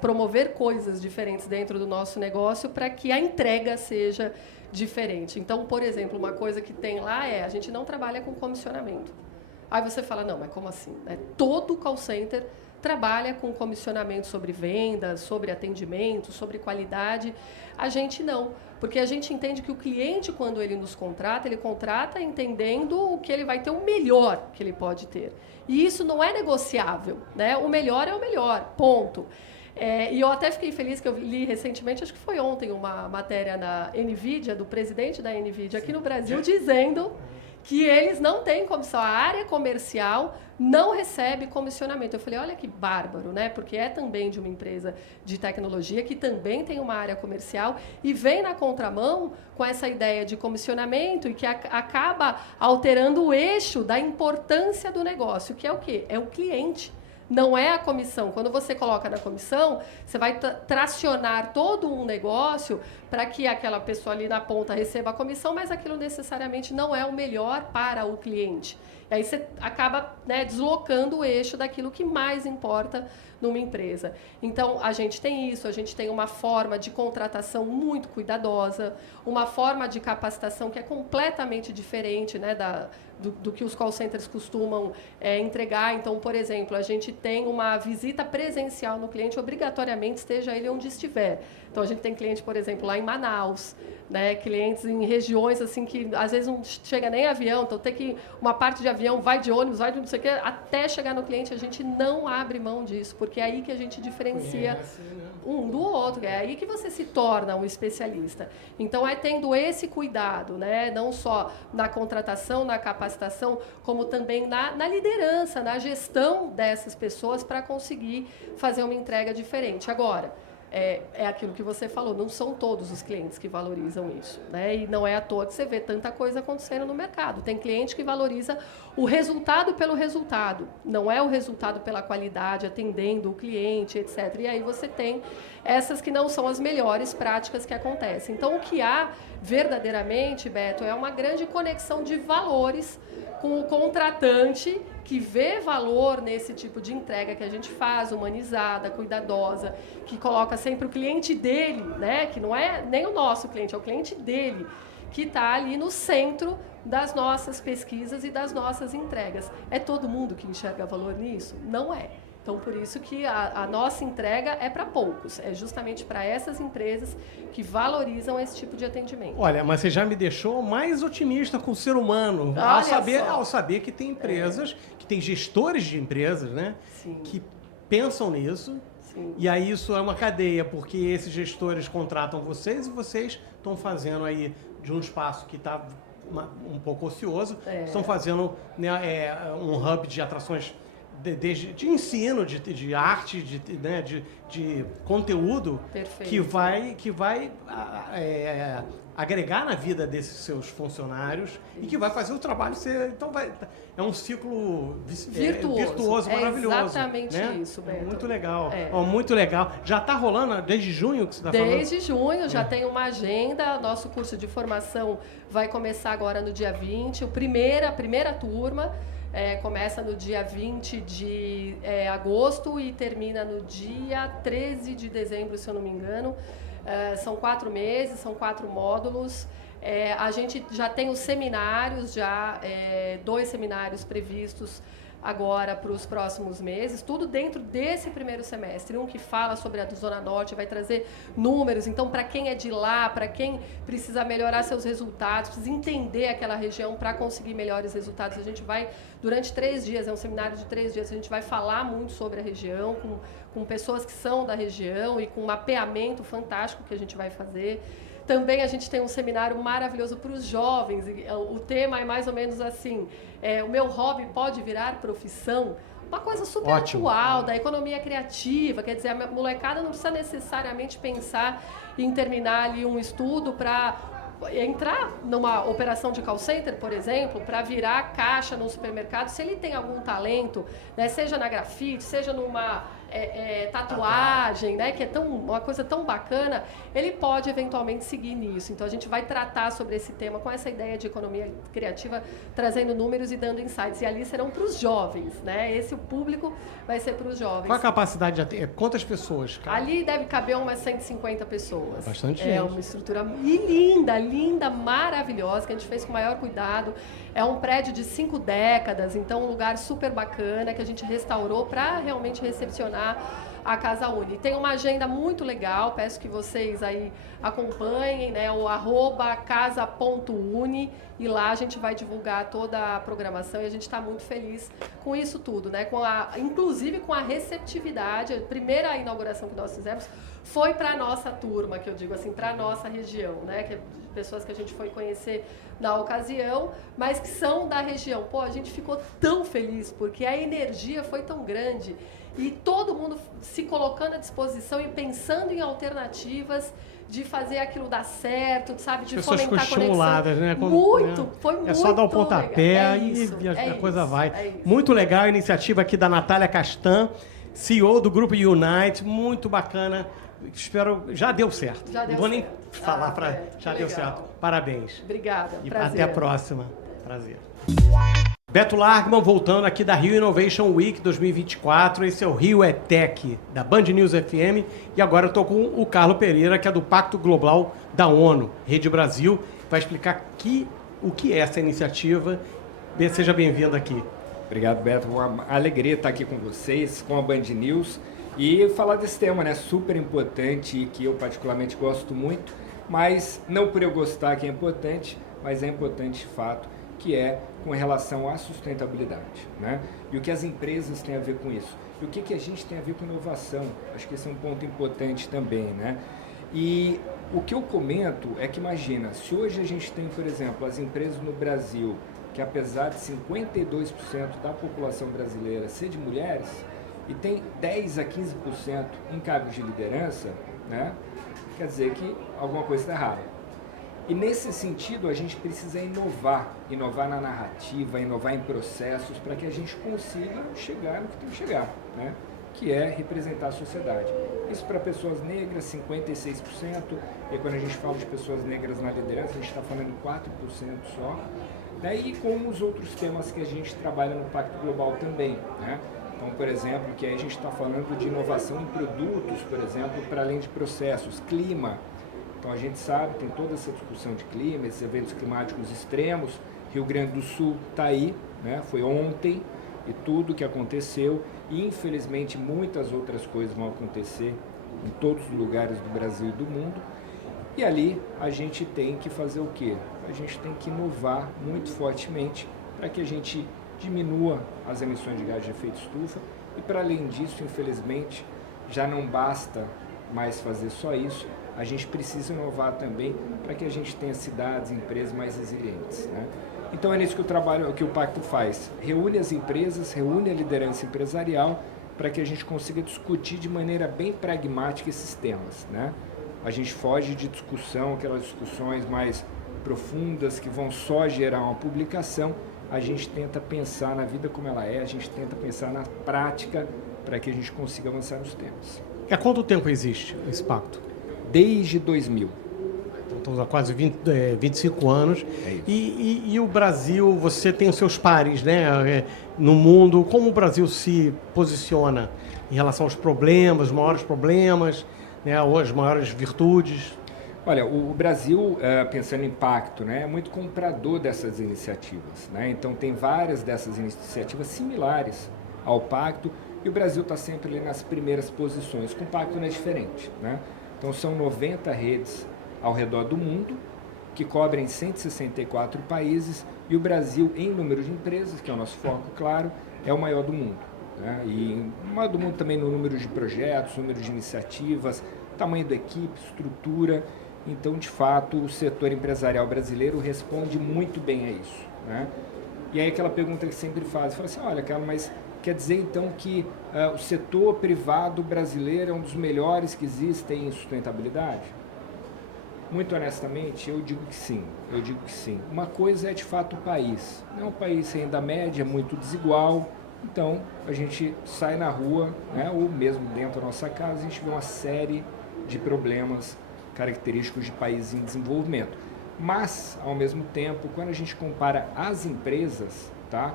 promover coisas diferentes dentro do nosso negócio para que a entrega seja diferente. Então, por exemplo, uma coisa que tem lá a gente não trabalha com comissionamento. Aí você fala, não, mas como assim? Todo call center trabalha com comissionamento sobre vendas, sobre atendimento, sobre qualidade. A gente não, porque a gente entende que o cliente, quando ele nos contrata, ele contrata entendendo o que ele vai ter, o melhor que ele pode ter. E isso não é negociável, né? O melhor é o melhor, ponto. E eu até fiquei feliz que eu li recentemente, acho que foi ontem, uma matéria na NVIDIA, do presidente da NVIDIA aqui no Brasil, dizendo que eles não têm comissão, a área comercial não recebe comissionamento. Eu falei, olha que bárbaro, né? Porque é também de uma empresa de tecnologia que também tem uma área comercial e vem na contramão com essa ideia de comissionamento e que acaba alterando o eixo da importância do negócio, que é o quê? É o cliente. Não é a comissão. Quando você coloca na comissão, você vai tracionar todo um negócio para que aquela pessoa ali na ponta receba a comissão, mas aquilo necessariamente não é o melhor para o cliente. E aí você acaba, né, deslocando o eixo daquilo que mais importa numa empresa. Então, a gente tem isso, a gente tem uma forma de contratação muito cuidadosa, uma forma de capacitação que é completamente diferente, né, do que os call centers costumam entregar. Então, por exemplo, a gente tem uma visita presencial no cliente, obrigatoriamente esteja ele onde estiver. Então, a gente tem cliente, por exemplo, lá em Manaus, né, clientes em regiões assim que às vezes não chega nem avião, então tem que uma parte de avião vai de ônibus, vai de não sei o que, até chegar no cliente. A gente não abre mão disso, porque é aí que a gente diferencia um do outro, é aí que você se torna um especialista. Então, tendo esse cuidado, né, não só na contratação, na capacitação, como também na liderança, na gestão dessas pessoas para conseguir fazer uma entrega diferente. Agora, é aquilo que você falou, não são todos os clientes que valorizam isso, né? E não é à toa que você vê tanta coisa acontecendo no mercado. Tem cliente que valoriza o resultado pelo resultado, não é o resultado pela qualidade, atendendo o cliente, etc. E aí você tem essas que não são as melhores práticas que acontecem. Então, o que há verdadeiramente, Beto, é uma grande conexão de valores com o contratante que vê valor nesse tipo de entrega que a gente faz, humanizada, cuidadosa, que coloca sempre o cliente dele, né? Que não é nem o nosso cliente, é o cliente dele, que está ali no centro das nossas pesquisas e das nossas entregas. É todo mundo que enxerga valor nisso? Não é. Então, por isso que a nossa entrega é para poucos, é justamente para essas empresas que valorizam esse tipo de atendimento. Olha, mas você já me deixou mais otimista com o ser humano, ao saber que tem empresas, que tem gestores de empresas, né, Sim. que pensam nisso. Sim. E aí isso é uma cadeia, porque esses gestores contratam vocês e vocês estão fazendo aí de um espaço que está um pouco ocioso, estão fazendo, né, um hub de atrações de ensino, de arte, de conteúdo. Perfeito. que vai agregar na vida desses seus funcionários e que vai fazer o trabalho ser... Então é um ciclo virtuoso, maravilhoso. Exatamente, né? Isso, Beto. Muito legal. Muito legal. Já está rolando desde junho que você está falando? Desde junho, já tem uma agenda. Nosso curso de formação vai começar agora no dia 20. A primeira turma começa no dia 20 de agosto e termina no dia 13 de dezembro, se eu não me engano. São 4 meses, são 4 módulos. A gente já tem os seminários, 2 seminários previstos agora para os próximos meses, tudo dentro desse primeiro semestre. Um que fala sobre a Zona Norte, vai trazer números, então para quem é de lá, para quem precisa melhorar seus resultados, precisa entender aquela região para conseguir melhores resultados, a gente vai, durante 3 dias, é um seminário de 3 dias, a gente vai falar muito sobre a região, com pessoas que são da região e com um mapeamento fantástico que a gente vai fazer. Também a gente tem um seminário maravilhoso para os jovens. O tema é mais ou menos assim, o meu hobby pode virar profissão? Uma coisa super atual, da economia criativa. Quer dizer, a molecada não precisa necessariamente pensar em terminar ali um estudo para entrar numa operação de call center, por exemplo, para virar caixa no supermercado. Se ele tem algum talento, né, seja na grafite, seja numa tatuagem, né, que é uma coisa tão bacana, ele pode eventualmente seguir nisso. Então a gente vai tratar sobre esse tema com essa ideia de economia criativa, trazendo números e dando insights. E ali serão para os jovens, né? Esse público vai ser para os jovens. Qual a capacidade de atender? Quantas pessoas? Ali deve caber umas 150 pessoas. Bastante gente. É uma estrutura linda, maravilhosa, que a gente fez com o maior cuidado. É um prédio de 5 décadas, então um lugar super bacana que a gente restaurou para realmente recepcionar a Casa Uni. Tem uma agenda muito legal, peço que vocês aí acompanhem, né, o @casa.uni, e lá a gente vai divulgar toda a programação e a gente está muito feliz com isso tudo, né, inclusive com a receptividade. A primeira inauguração que nós fizemos foi para a nossa turma, que eu digo assim, para a nossa região, né, que é pessoas que a gente foi conhecer na ocasião, mas que são da região. Pô, a gente ficou tão feliz porque a energia foi tão grande e todo mundo se colocando à disposição e pensando em alternativas de fazer aquilo dar certo, sabe? De fomentar a conexão. Estimuladas, né? Foi muito. É só dar o pontapé e a coisa vai. Muito legal a iniciativa aqui da Natália Castan, CEO do Grupo Unite, muito bacana. Espero, já deu certo. Já deu Não vou certo. nem falar já deu certo. Parabéns. Obrigada. E prazer. até a próxima. Prazer. Beto Largman, voltando aqui da Rio Innovation Week 2024. Esse é o Rio ETEC, da Band News FM. E agora eu estou com o Carlos Pereira, que é do Pacto Global da ONU, Rede Brasil. Vai explicar o que é essa iniciativa. Seja bem-vindo aqui. Obrigado, Beto. Uma alegria estar aqui com vocês, com a Band News. E falar desse tema, né, super importante e que eu particularmente gosto muito, mas não por eu gostar que é importante, mas é importante de fato, que é com relação à sustentabilidade, né? E o que as empresas têm a ver com isso? E o que a gente tem a ver com inovação? Acho que esse é um ponto importante também, né? E o que eu comento é que imagina, se hoje a gente tem, por exemplo, as empresas no Brasil, que apesar de 52% da população brasileira ser de mulheres, e tem 10 a 15% em cargos de liderança, né? Quer dizer que alguma coisa está errada. E nesse sentido a gente precisa inovar na narrativa, inovar em processos para que a gente consiga chegar no que tem que chegar, né? Que é representar a sociedade. Isso para pessoas negras, 56%, e quando a gente fala de pessoas negras na liderança, a gente está falando de 4% só. Daí com os outros temas que a gente trabalha no Pacto Global também, né? Então, por exemplo, que aí a gente está falando de inovação em produtos, por exemplo, para além de processos, clima. Então, a gente sabe, tem toda essa discussão de clima, esses eventos climáticos extremos. Rio Grande do Sul está aí, né? Foi ontem. E tudo que aconteceu, e infelizmente muitas outras coisas vão acontecer em todos os lugares do Brasil e do mundo. E ali a gente tem que fazer o quê? A gente tem que inovar muito fortemente para que a gente diminua as emissões de gás de efeito estufa. E para além disso, infelizmente, já não basta mais fazer só isso, a gente precisa inovar também para que a gente tenha cidades, empresas mais resilientes, né? Então é nisso que o trabalho, que o Pacto faz. Reúne as empresas, reúne a liderança empresarial para que a gente consiga discutir de maneira bem pragmática esses temas, né? A gente foge de discussão, aquelas discussões mais profundas que vão só gerar uma publicação. A gente tenta pensar na vida como ela é, a gente tenta pensar na prática para que a gente consiga avançar nos temas. Há quanto tempo existe esse pacto? Desde 2000. Então, estamos há quase 25 anos. É isso. E o Brasil, você tem os seus pares, né, no mundo. Como o Brasil se posiciona em relação aos problemas, os maiores problemas, né, ou as maiores virtudes? Olha, o Brasil, pensando em impacto, né, é muito comprador dessas iniciativas, né? Então tem várias dessas iniciativas similares ao pacto e o Brasil está sempre ali nas primeiras posições. Com o pacto não é diferente, né? Então são 90 redes ao redor do mundo que cobrem 164 países e o Brasil, em número de empresas, que é o nosso foco, claro, é o maior do mundo, né? E o maior do mundo também no número de projetos, número de iniciativas, tamanho da equipe, estrutura. Então, de fato, o setor empresarial brasileiro responde muito bem a isso, né? E aí aquela pergunta que sempre faz, fala assim, olha, Carlos, mas quer dizer então que o setor privado brasileiro é um dos melhores que existem em sustentabilidade? Muito honestamente, eu digo que sim, Uma coisa é de fato o país, é um país sem renda média, muito desigual, então a gente sai na rua, né, ou mesmo dentro da nossa casa, a gente vê uma série de problemas característicos de países em desenvolvimento. Mas, ao mesmo tempo, quando a gente compara as empresas, tá,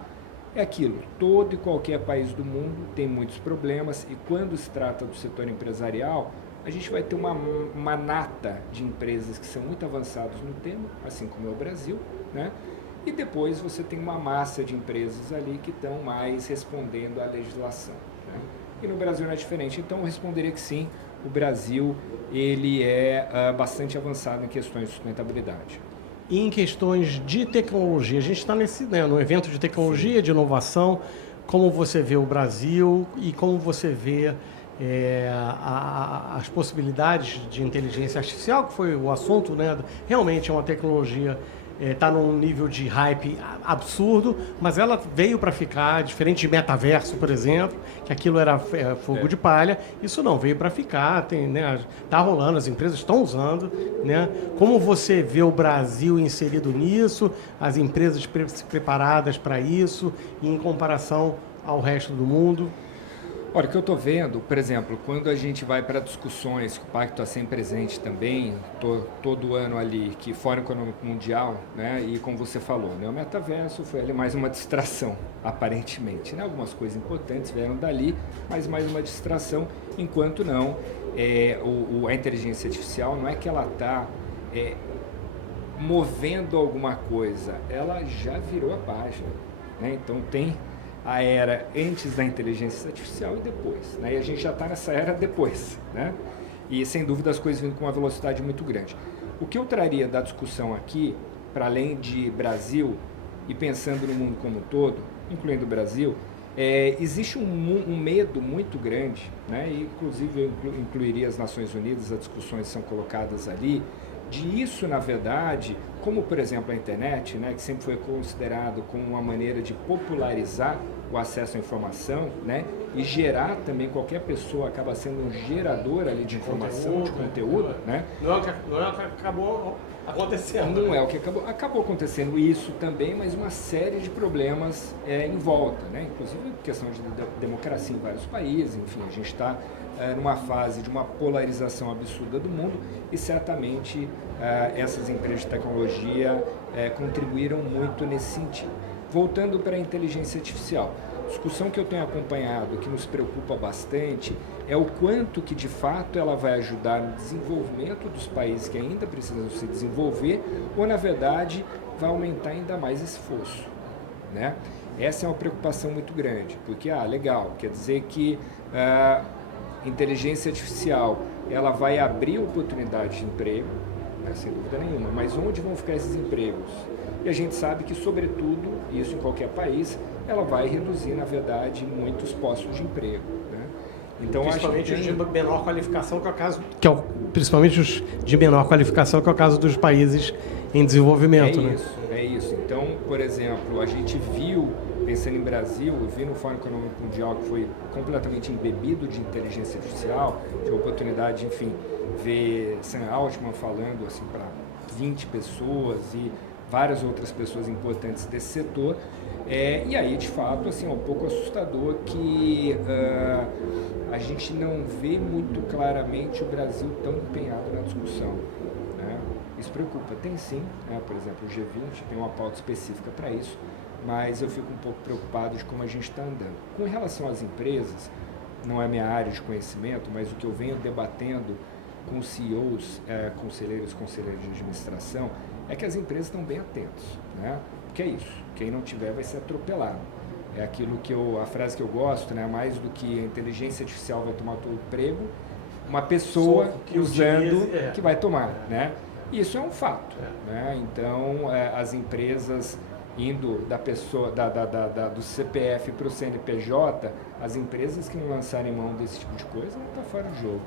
é aquilo, todo e qualquer país do mundo tem muitos problemas e quando se trata do setor empresarial, a gente vai ter uma nata de empresas que são muito avançadas no tema, assim como é o Brasil, né? E depois você tem uma massa de empresas ali que estão mais respondendo à legislação, né? E no Brasil não é diferente, então eu responderia que sim, o Brasil ele é bastante avançado em questões de sustentabilidade. E em questões de tecnologia, a gente está no evento de tecnologia, sim, de inovação, como você vê o Brasil e como você vê as possibilidades de inteligência artificial, que foi o assunto, né? Realmente é uma tecnologia, está num nível de hype absurdo, mas ela veio para ficar, diferente de metaverso, por exemplo, que aquilo era fogo de palha, isso não, veio para ficar, tá rolando, as empresas estão usando, né? Como você vê o Brasil inserido nisso, as empresas preparadas para isso, em comparação ao resto do mundo? Olha, o que eu estou vendo, por exemplo, quando a gente vai para discussões, que o Pacto está sempre presente também, todo ano ali, que Fórum Econômico Mundial, né, e como você falou, né, o metaverso foi ali mais uma distração, aparentemente, né, algumas coisas importantes vieram dali, mas mais uma distração, enquanto não, a inteligência artificial não é que ela está movendo alguma coisa, ela já virou a página, né, então tem a era antes da inteligência artificial e depois, né? E a gente já está nessa era depois, né? E sem dúvida as coisas vindo com uma velocidade muito grande. O que eu traria da discussão aqui, para além de Brasil e pensando no mundo como um todo, incluindo o Brasil, existe um medo muito grande, né? E inclusive eu incluiria as Nações Unidas, as discussões são colocadas ali, de isso, na verdade, como por exemplo a internet, né, que sempre foi considerado como uma maneira de popularizar o acesso à informação, né, e gerar também, qualquer pessoa acaba sendo um gerador ali de informação, de conteúdo, né? Não é o que acabou acontecendo. Não é o que acabou acontecendo isso também, mas uma série de problemas em volta, né? Inclusive questão de democracia em vários países, enfim, a gente está numa fase de uma polarização absurda do mundo e certamente essas empresas de tecnologia contribuíram muito nesse sentido. Voltando para a inteligência artificial, a discussão que eu tenho acompanhado, que nos preocupa bastante, é o quanto que de fato ela vai ajudar no desenvolvimento dos países que ainda precisam se desenvolver ou na verdade vai aumentar ainda mais esse fosso, né? Essa é uma preocupação muito grande, porque, legal, quer dizer que inteligência artificial ela vai abrir oportunidades de emprego, né, sem dúvida nenhuma, mas onde vão ficar esses empregos? E a gente sabe que, sobretudo, isso em qualquer país, ela vai reduzir, na verdade, muitos postos de emprego. Né? Então, principalmente os de menor qualificação, que é o caso, principalmente os de menor qualificação, que é o caso dos países em desenvolvimento. É isso. Então, por exemplo, a gente viu, pensando em Brasil, eu vi no Fórum Econômico Mundial que foi completamente embebido de inteligência artificial, tive a oportunidade, enfim, ver Sam Altman falando assim, para 20 pessoas e várias outras pessoas importantes desse setor. E aí, de fato, assim, é um pouco assustador que a gente não vê muito claramente o Brasil tão empenhado na discussão. Né? Isso preocupa. Tem sim, né? Por exemplo, o G20 tem uma pauta específica para isso, mas eu fico um pouco preocupado de como a gente está andando. Com relação às empresas, não é minha área de conhecimento, mas o que eu venho debatendo com os CEOs, conselheiros de administração, é que as empresas estão bem atentas, né? Porque é isso, quem não tiver vai ser atropelado. É aquilo que a frase que eu gosto, né? Mais do que a inteligência artificial vai tomar o teu emprego, uma pessoa usando que vai tomar, né? Isso é um fato, né? Então, as empresas indo da pessoa, do CPF para o CNPJ, as empresas que não lançarem mão desse tipo de coisa vão estar fora do jogo.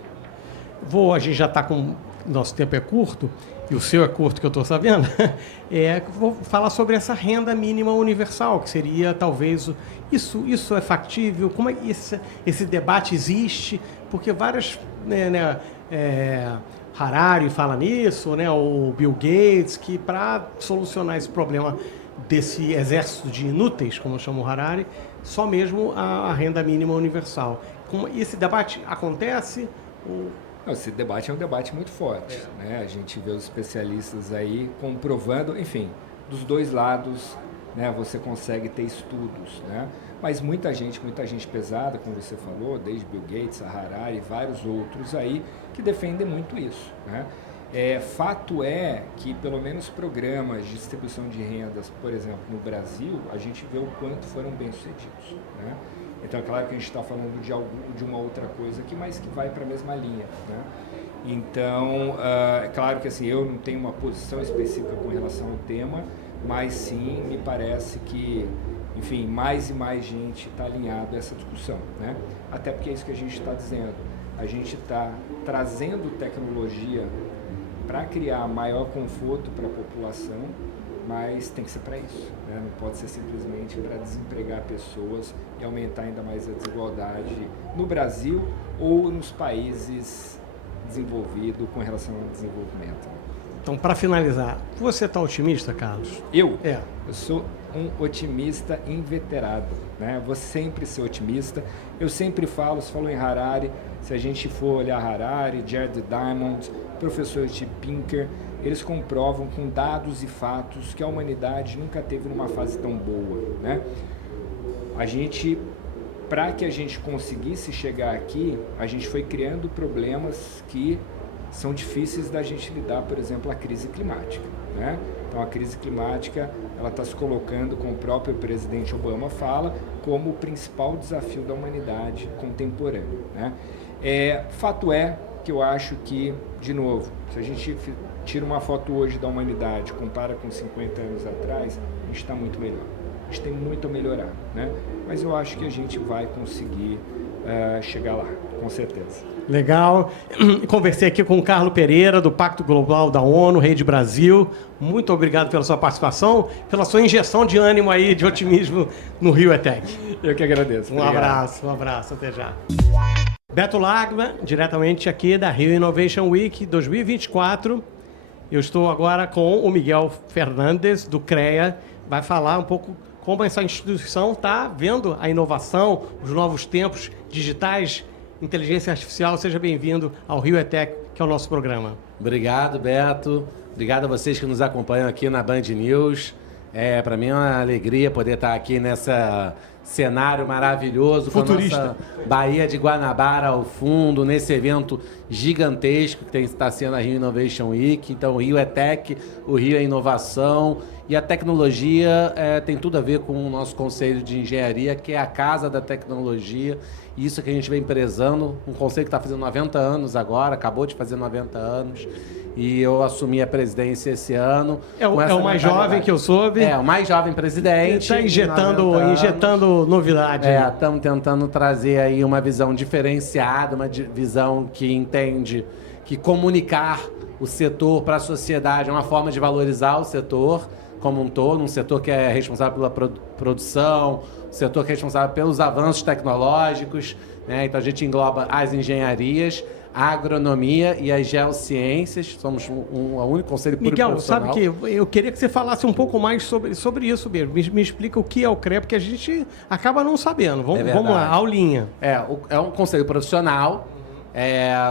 A gente já está com... Nosso tempo é curto, e o seu é curto, que eu estou sabendo. Vou falar sobre essa renda mínima universal, que seria, talvez... Isso é factível? Como é que esse debate existe? Porque várias... Harari fala nisso, né? O Bill Gates, que para solucionar esse problema desse exército de inúteis, como chama o Harari, só mesmo a renda mínima universal. Esse debate acontece? Esse debate é um debate muito forte. Né? A gente vê os especialistas aí comprovando, enfim, dos dois lados, né, você consegue ter estudos. Né? Mas muita gente pesada, como você falou, desde Bill Gates, Harari e vários outros aí, que defendem muito isso. Né? Fato é que, pelo menos programas de distribuição de rendas, por exemplo, no Brasil, a gente vê o quanto foram bem-sucedidos. Né? Então, é claro que a gente está falando de uma outra coisa aqui, mas que vai para a mesma linha. Né? Então, é claro que assim, eu não tenho uma posição específica com relação ao tema, mas sim, me parece que, enfim, mais e mais gente está alinhado a essa discussão. Né? Até porque é isso que a gente está dizendo. A gente está trazendo tecnologia para criar maior conforto para a população, mas tem que ser para isso, né? Não pode ser simplesmente para desempregar pessoas e aumentar ainda mais a desigualdade no Brasil ou nos países desenvolvidos com relação ao desenvolvimento. Então, para finalizar, você está otimista, Carlos? Eu sou um otimista inveterado, né? Vou sempre ser otimista. Eu sempre falo, você falou em Harari, se a gente for olhar Harari, Jared Diamond, professor de Pinker, eles comprovam com dados e fatos que a humanidade nunca teve numa fase tão boa, né? Para que a gente conseguisse chegar aqui, a gente foi criando problemas que são difíceis da gente lidar, por exemplo, a crise climática, né? Então, a crise climática, ela está se colocando, como o próprio presidente Obama fala, como o principal desafio da humanidade contemporânea, né? Fato é que eu acho que, de novo, se a gente tira uma foto hoje da humanidade, compara com 50 anos atrás, a gente está muito melhor. A gente tem muito a melhorar, né? Mas eu acho que a gente vai conseguir chegar lá, com certeza. Legal. Conversei aqui com o Carlos Pereira, do Pacto Global da ONU, Rede Brasil. Muito obrigado pela sua participação, pela sua injeção de ânimo aí, de otimismo no Rio ETEC. Eu que agradeço. Um abraço, até já. Beto Lagman, diretamente aqui da Rio Innovation Week 2024. Eu estou agora com o Miguel Fernandes, do CREA, vai falar um pouco como essa instituição está vendo a inovação, os novos tempos digitais, inteligência artificial. Seja bem-vindo ao Rio ETEC, que é o nosso programa. Obrigado, Beto. Obrigado a vocês que nos acompanham aqui na Band News. Para mim é uma alegria poder estar aqui nesse cenário maravilhoso, futurista, com a nossa Baía de Guanabara ao fundo, nesse evento gigantesco que está sendo a Rio Innovation Week. Então, o Rio é Tech, o Rio é inovação, e a tecnologia tem tudo a ver com o nosso Conselho de Engenharia, que é a casa da tecnologia. Isso que a gente vem prezando, um conselho que está fazendo 90 anos agora, acabou de fazer 90 anos, e eu assumi a presidência esse ano. É o mais jovem que eu soube. O mais jovem presidente. Está injetando novidade. Estamos tentando trazer aí uma visão diferenciada, uma visão que entende que comunicar o setor para a sociedade é uma forma de valorizar o setor como um todo, um setor que é responsável pela produção, um setor que é responsável pelos avanços tecnológicos, né? Então a gente engloba as engenharias, a agronomia e as geociências. Somos o único conselho Miguel, sabe que eu queria que você falasse um pouco mais sobre isso mesmo. Me explica o que é o CREA, porque a gente acaba não sabendo. Vamos lá, aulinha. É um conselho profissional.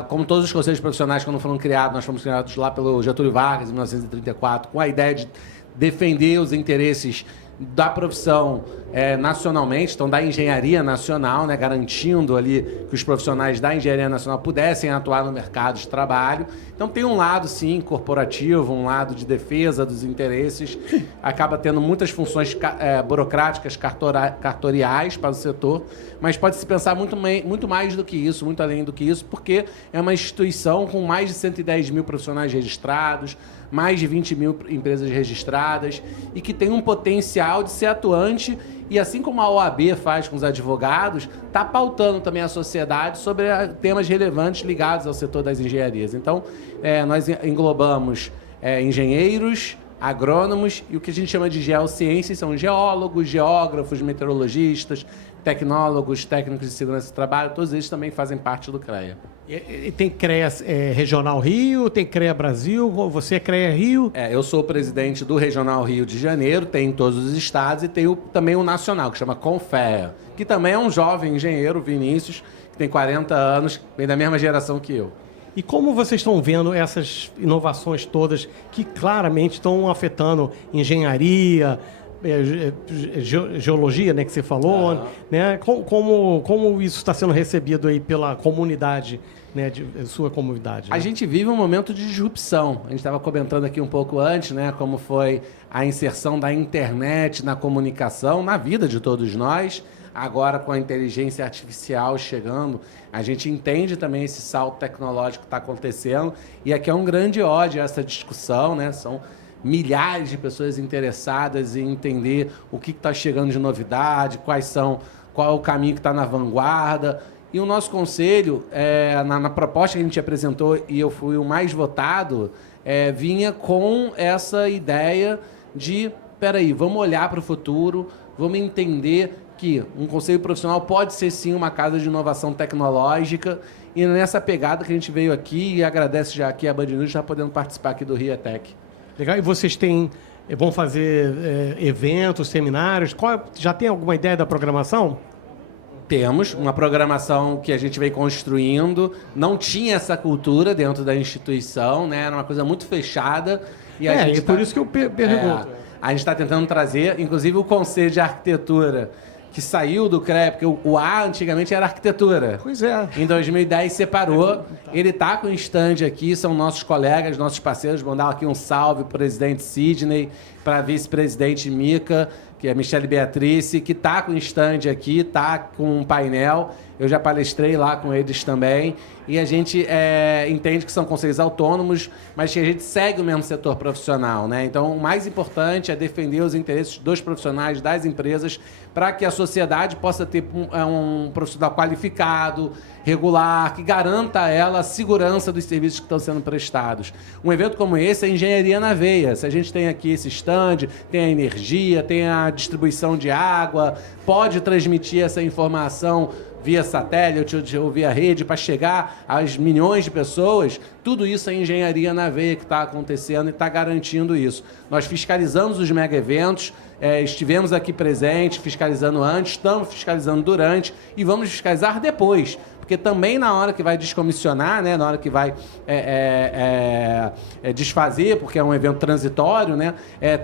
Como todos os conselhos profissionais, quando foram criados, nós fomos criados lá pelo Getúlio Vargas, em 1934, com a ideia de defender os interesses da profissão nacionalmente, então da engenharia nacional, né, garantindo ali que os profissionais da engenharia nacional pudessem atuar no mercado de trabalho. Então tem um lado, sim, corporativo, um lado de defesa dos interesses, acaba tendo muitas funções burocráticas, cartoriais para o setor, mas pode-se pensar muito mais do que isso, muito além do que isso, porque é uma instituição com mais de 110 mil profissionais registrados, mais de 20 mil empresas registradas e que tem um potencial de ser atuante e, assim como a OAB faz com os advogados, está pautando também a sociedade sobre temas relevantes ligados ao setor das engenharias. Então, nós englobamos engenheiros, agrônomos e o que a gente chama de geociências são geólogos, geógrafos, meteorologistas, tecnólogos, técnicos de segurança do trabalho, todos eles também fazem parte do CREA. E tem CREA Regional Rio, tem CREA Brasil, você é CREA Rio? Eu sou o presidente do Regional Rio de Janeiro, tem em todos os estados, e tem também o nacional, que chama Confea, que também é um jovem engenheiro, Vinícius, que tem 40 anos, vem da mesma geração que eu. E como vocês estão vendo essas inovações todas que claramente estão afetando engenharia, geologia, né, que você falou, né? Como isso está sendo recebido aí pela comunidade, né, sua comunidade? Né? A gente vive um momento de disrupção. A gente estava comentando aqui um pouco antes, né, como foi a inserção da internet na comunicação, na vida de todos nós. Agora, com a inteligência artificial chegando, a gente entende também esse salto tecnológico que está acontecendo. E aqui é um grande ódio essa discussão, né? São milhares de pessoas interessadas em entender o que está chegando de novidade, qual é o caminho que está na vanguarda. E o nosso conselho, na proposta que a gente apresentou, e eu fui o mais votado, vinha com essa ideia de, peraí, vamos olhar para o futuro, vamos entender que um conselho profissional pode ser, sim, uma casa de inovação tecnológica, e nessa pegada que a gente veio aqui, e agradece já aqui a Band News, já podendo participar aqui do Rio Tech. Legal. E vocês vão fazer eventos, seminários? Já tem alguma ideia da programação? Temos uma programação que a gente vem construindo. Não tinha essa cultura dentro da instituição, né? Era uma coisa muito fechada. E por isso que eu pergunto. A gente está tentando trazer, inclusive, o Conselho de Arquitetura, que saiu do CREA, porque o A antigamente era arquitetura. Pois é. Em 2010 separou. Ele está com um stand aqui, são nossos colegas, nossos parceiros. Vou dar aqui um salve para o presidente Sidney, para a vice-presidente Mica, que é a Michele Beatrice, que está com um stand aqui, está com um painel. Eu já palestrei lá com eles também. E a gente entende que são conselhos autônomos, mas que a gente segue o mesmo setor profissional, né? Então, o mais importante é defender os interesses dos profissionais, das empresas, para que a sociedade possa ter um profissional qualificado, regular, que garanta a ela a segurança dos serviços que estão sendo prestados. Um evento como esse é engenharia na veia. Se a gente tem aqui esse stand, tem a energia, tem a distribuição de água, pode transmitir essa informação via satélite ou via rede para chegar às milhões de pessoas, tudo isso é engenharia na veia que está acontecendo e está garantindo isso. Nós fiscalizamos os mega-eventos, estivemos aqui presentes, fiscalizando antes, estamos fiscalizando durante e vamos fiscalizar depois, porque também na hora que vai descomissionar, né, na hora que vai desfazer, porque é um evento transitório, né,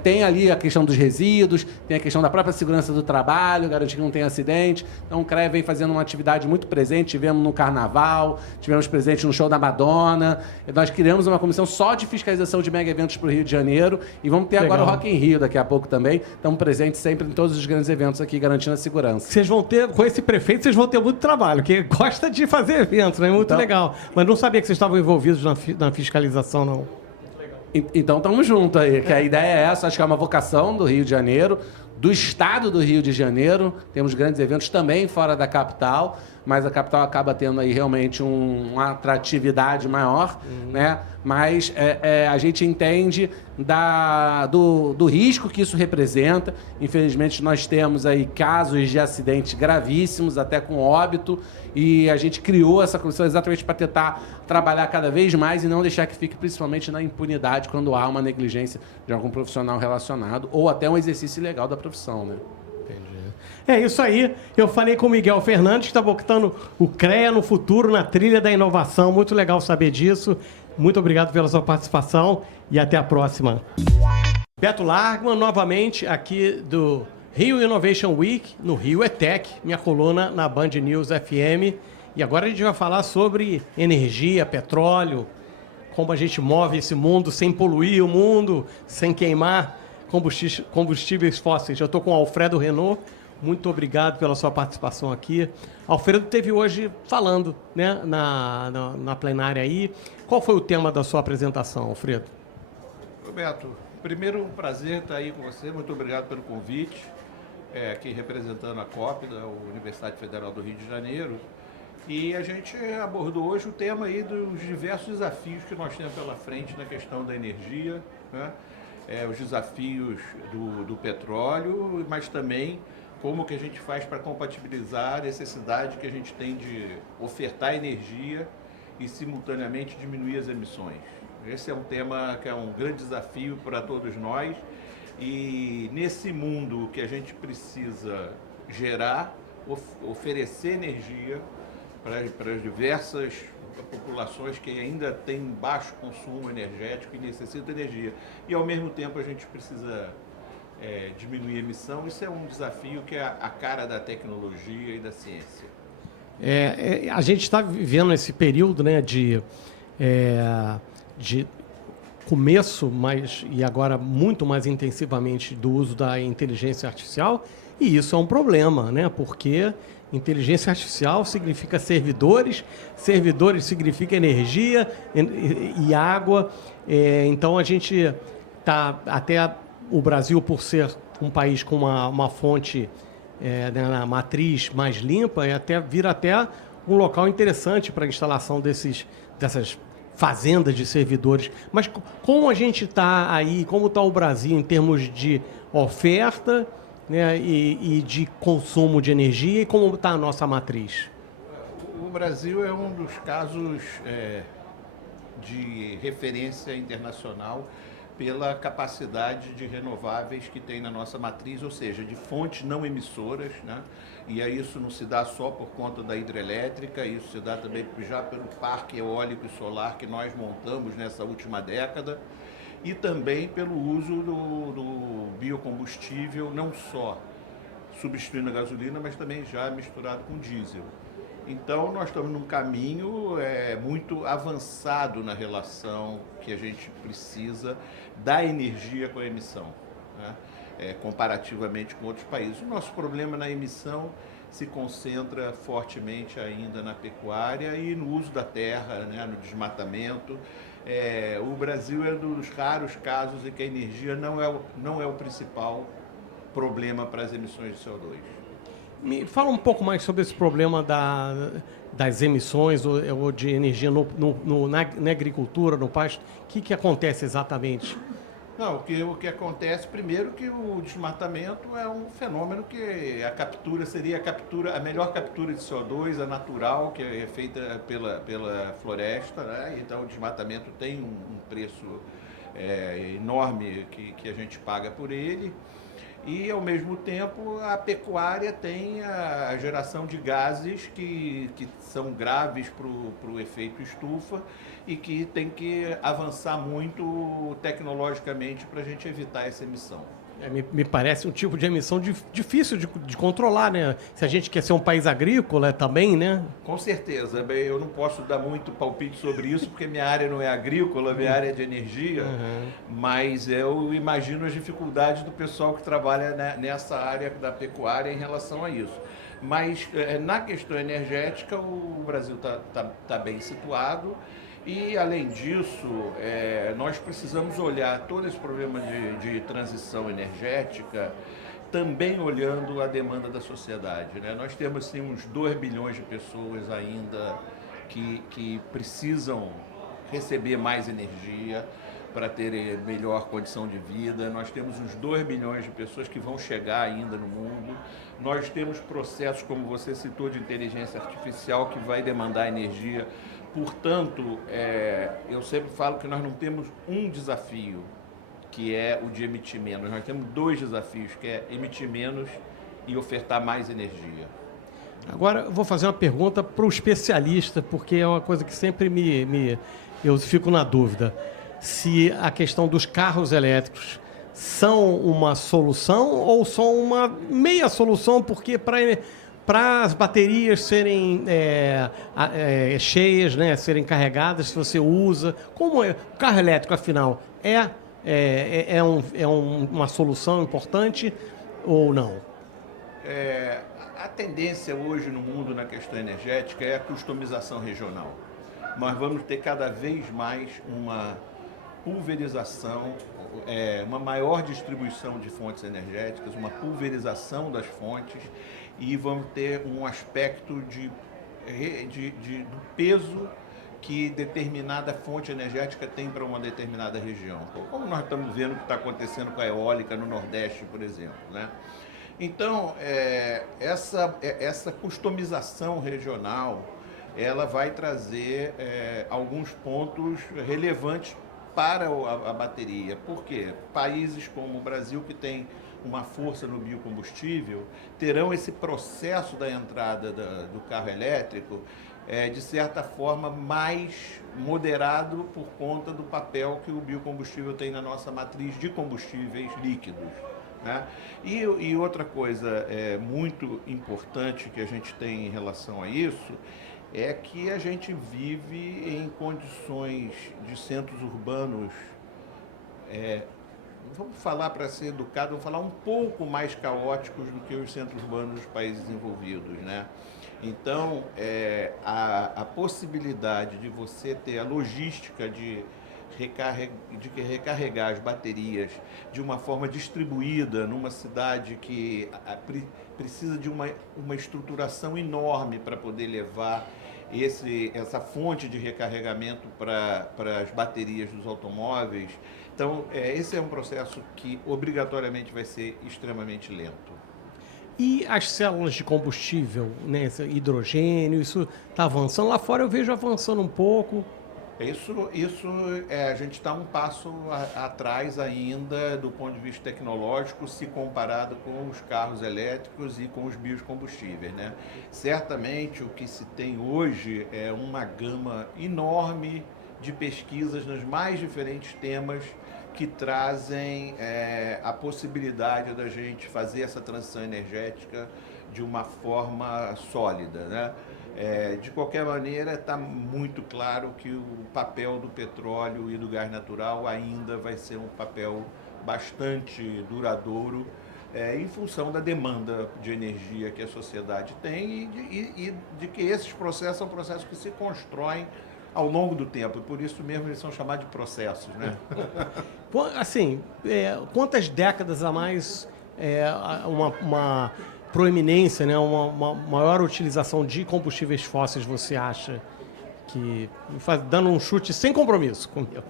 tem ali a questão dos resíduos, tem a questão da própria segurança do trabalho, garantir que não tem acidente. Então o CREA vem fazendo uma atividade muito presente, tivemos no Carnaval, tivemos presente no show da Madonna, nós criamos uma comissão só de fiscalização de mega eventos para o Rio de Janeiro e vamos ter agora o Rock in Rio daqui a pouco também. Estamos presentes sempre em todos os grandes eventos aqui, garantindo a segurança. Vocês vão ter, com esse prefeito, vocês vão ter muito trabalho, que gosta de fazer eventos, né? Muito legal. Mas não sabia que vocês estavam envolvidos na fiscalização, não. Então estamos juntos aí, que a ideia é essa, acho que é uma vocação do Rio de Janeiro, do estado do Rio de Janeiro. Temos grandes eventos também fora da capital, mas a capital acaba tendo aí realmente uma atratividade maior, né? Mas a gente entende do risco que isso representa. Infelizmente, nós temos aí casos de acidentes gravíssimos, até com óbito, e a gente criou essa comissão exatamente para tentar trabalhar cada vez mais e não deixar que fique principalmente na impunidade quando há uma negligência de algum profissional relacionado ou até um exercício ilegal da profissão, né? É isso aí. Eu falei com o Miguel Fernandes, que está botando o CREA no futuro, na trilha da inovação. Muito legal saber disso. Muito obrigado pela sua participação e até a próxima. Beto Largman, novamente aqui do Rio Innovation Week, no Rio ETEC, minha coluna na Band News FM. E agora a gente vai falar sobre energia, petróleo, como a gente move esse mundo sem poluir o mundo, sem queimar combustíveis fósseis. Eu estou com o Alfredo Renault. Muito obrigado pela sua participação aqui. Alfredo esteve hoje falando, né, na plenária aí. Qual foi o tema da sua apresentação, Alfredo? Roberto, primeiro um prazer estar aí com você. Muito obrigado pelo convite. Aqui representando a COP, da Universidade Federal do Rio de Janeiro. E a gente abordou hoje o tema aí dos diversos desafios que nós temos pela frente na questão da energia, né? Os desafios do petróleo, mas também como que a gente faz para compatibilizar a necessidade que a gente tem de ofertar energia e simultaneamente diminuir as emissões. Esse é um tema que é um grande desafio para todos nós e nesse mundo que a gente precisa gerar, oferecer energia para as diversas populações que ainda têm baixo consumo energético e necessitam de energia. E ao mesmo tempo a gente precisa diminuir a emissão. Isso é um desafio que é a cara da tecnologia e da ciência. A gente está vivendo esse período, né, de começo, e agora muito mais intensivamente, do uso da inteligência artificial, e isso é um problema, né, porque inteligência artificial significa servidores, servidores significa energia e água. Então a gente está até... O Brasil, por ser um país com uma fonte, na matriz mais limpa, vira até um local interessante para a instalação dessas fazendas de servidores. Mas como a gente está aí, como está o Brasil em termos de oferta, né, e de consumo de energia, e como está a nossa matriz? O Brasil é um dos casos de referência internacional pela capacidade de renováveis que tem na nossa matriz, ou seja, de fontes não emissoras, né? E aí isso não se dá só por conta da hidrelétrica, isso se dá também já pelo parque eólico e solar que nós montamos nessa última década, e também pelo uso do biocombustível, não só substituindo a gasolina, mas também já misturado com diesel. Então, nós estamos num caminho muito avançado na relação que a gente precisa da energia com a emissão, né? Comparativamente com outros países. O nosso problema na emissão se concentra fortemente ainda na pecuária e no uso da terra, né? No desmatamento. O Brasil é um dos raros casos em que a energia não é o principal problema para as emissões de CO2. Me fala um pouco mais sobre esse problema das emissões ou de energia na agricultura, no pasto. O que acontece exatamente? Não, o que acontece, primeiro, que o desmatamento é um fenômeno que seria a melhor captura de CO2, a natural, que é feita pela floresta, né? Então o desmatamento tem um preço enorme que a gente paga por ele. E, ao mesmo tempo, a pecuária tem a geração de gases que são graves para o efeito estufa e que tem que avançar muito tecnologicamente para a gente evitar essa emissão. Me parece um tipo de emissão difícil de controlar, né? Se a gente quer ser um país agrícola também, né? Com certeza. Bem, eu não posso dar muito palpite sobre isso, porque minha área não é agrícola, minha área é de energia, mas eu imagino as dificuldades do pessoal que trabalha nessa área da pecuária em relação a isso. Mas na questão energética, o Brasil está bem situado. E, além disso, nós precisamos olhar todo esse problema de transição energética também olhando a demanda da sociedade, né? Nós temos assim, uns 2 bilhões de pessoas ainda que precisam receber mais energia para ter melhor condição de vida. Nós temos uns 2 bilhões de pessoas que vão chegar ainda no mundo. Nós temos processos, como você citou, de inteligência artificial que vai demandar energia. Portanto, eu sempre falo que nós não temos um desafio, que é o de emitir menos. Nós temos 2 desafios, que é emitir menos e ofertar mais energia. Agora, eu vou fazer uma pergunta para o especialista, porque é uma coisa que sempre eu fico na dúvida. Se a questão dos carros elétricos são uma solução ou são uma meia solução, porque para as baterias serem cheias, né, serem carregadas, se você usa... Como é? O carro elétrico, afinal, uma solução importante ou não? A tendência hoje no mundo na questão energética é a customização regional. Nós vamos ter cada vez mais uma pulverização, uma maior distribuição de fontes energéticas, uma pulverização das fontes, e vamos ter um aspecto do peso que determinada fonte energética tem para uma determinada região. Como nós estamos vendo o que está acontecendo com a eólica no Nordeste, por exemplo, né? Então, essa customização regional, ela vai trazer alguns pontos relevantes para a bateria. Por quê? Países como o Brasil, que tem uma força no biocombustível, terão esse processo da entrada do carro elétrico, de certa forma, mais moderado por conta do papel que o biocombustível tem na nossa matriz de combustíveis líquidos, né? E outra coisa muito importante que a gente tem em relação a isso é que a gente vive em condições de centros urbanos, vamos falar para ser educado, vamos falar um pouco mais caóticos do que os centros urbanos dos países desenvolvidos, né? Então, a possibilidade de você ter a logística de recarregar as baterias de uma forma distribuída numa cidade que precisa de uma estruturação enorme para poder levar essa fonte de recarregamento para as baterias dos automóveis. Então, esse é um processo que obrigatoriamente vai ser extremamente lento. E as células de combustível, né, hidrogênio, isso está avançando? Lá fora eu vejo avançando um pouco. A gente está um passo atrás ainda do ponto de vista tecnológico, se comparado com os carros elétricos e com os biocombustíveis, né? Certamente o que se tem hoje é uma gama enorme de pesquisas nos mais diferentes temas que trazem a possibilidade da gente fazer essa transição energética de uma forma sólida, né? De qualquer maneira, está muito claro que o papel do petróleo e do gás natural ainda vai ser um papel bastante duradouro, em função da demanda de energia que a sociedade tem e de que esses processos são processos que se constroem ao longo do tempo, e por isso mesmo eles são chamados de processos, né? Assim, quantas décadas a mais uma proeminência, né, uma maior utilização de combustíveis fósseis você acha que... Dando um chute sem compromisso comigo.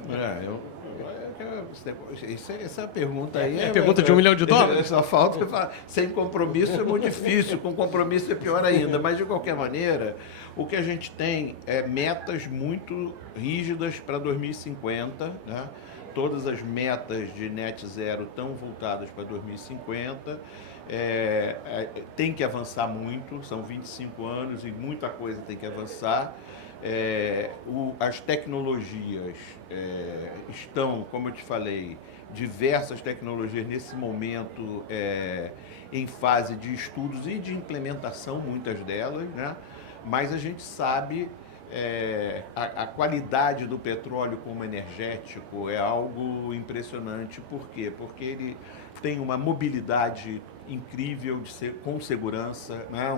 Essa pergunta aí é pergunta de $1 milhão? Só falta falar, sem compromisso é muito difícil, com compromisso é pior ainda. Mas, de qualquer maneira, o que a gente tem é metas muito rígidas para 2050, né? todas as metas de net zero estão voltadas para 2050. Tem que avançar muito, são 25 anos e muita coisa tem que avançar. As tecnologias estão, como eu te falei, diversas tecnologias nesse momento em fase de estudos e de implementação, muitas delas, né? Mas a gente sabe a qualidade do petróleo como energético é algo impressionante. Por quê? Porque ele tem uma mobilidade incrível com segurança, né?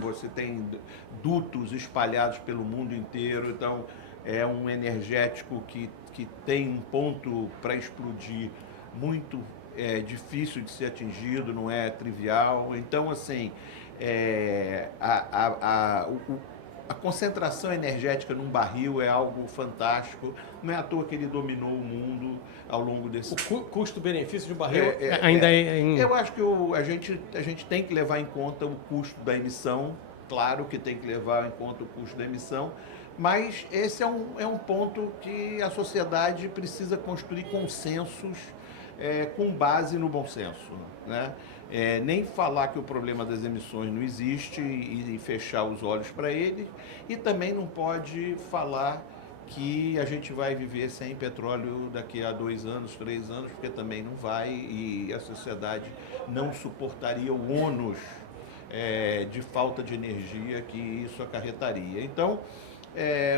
Você tem dutos espalhados pelo mundo inteiro, então é um energético que tem um ponto para explodir muito difícil de ser atingido, não é trivial. Então, assim, a concentração energética num barril é algo fantástico. Não é à toa que ele dominou o mundo ao longo desse... O custo-benefício de um barril ainda é... Eu acho que a gente tem que levar em conta o custo da emissão. Claro que tem que levar em conta o custo da emissão, mas esse é um ponto que a sociedade precisa construir consensos com base no bom senso, né? Nem falar que o problema das emissões não existe e fechar os olhos para ele, e também não pode falar que a gente vai viver sem petróleo daqui a 2 anos, 3 anos, porque também não vai, e a sociedade não suportaria o ônus de falta de energia que isso acarretaria. Então,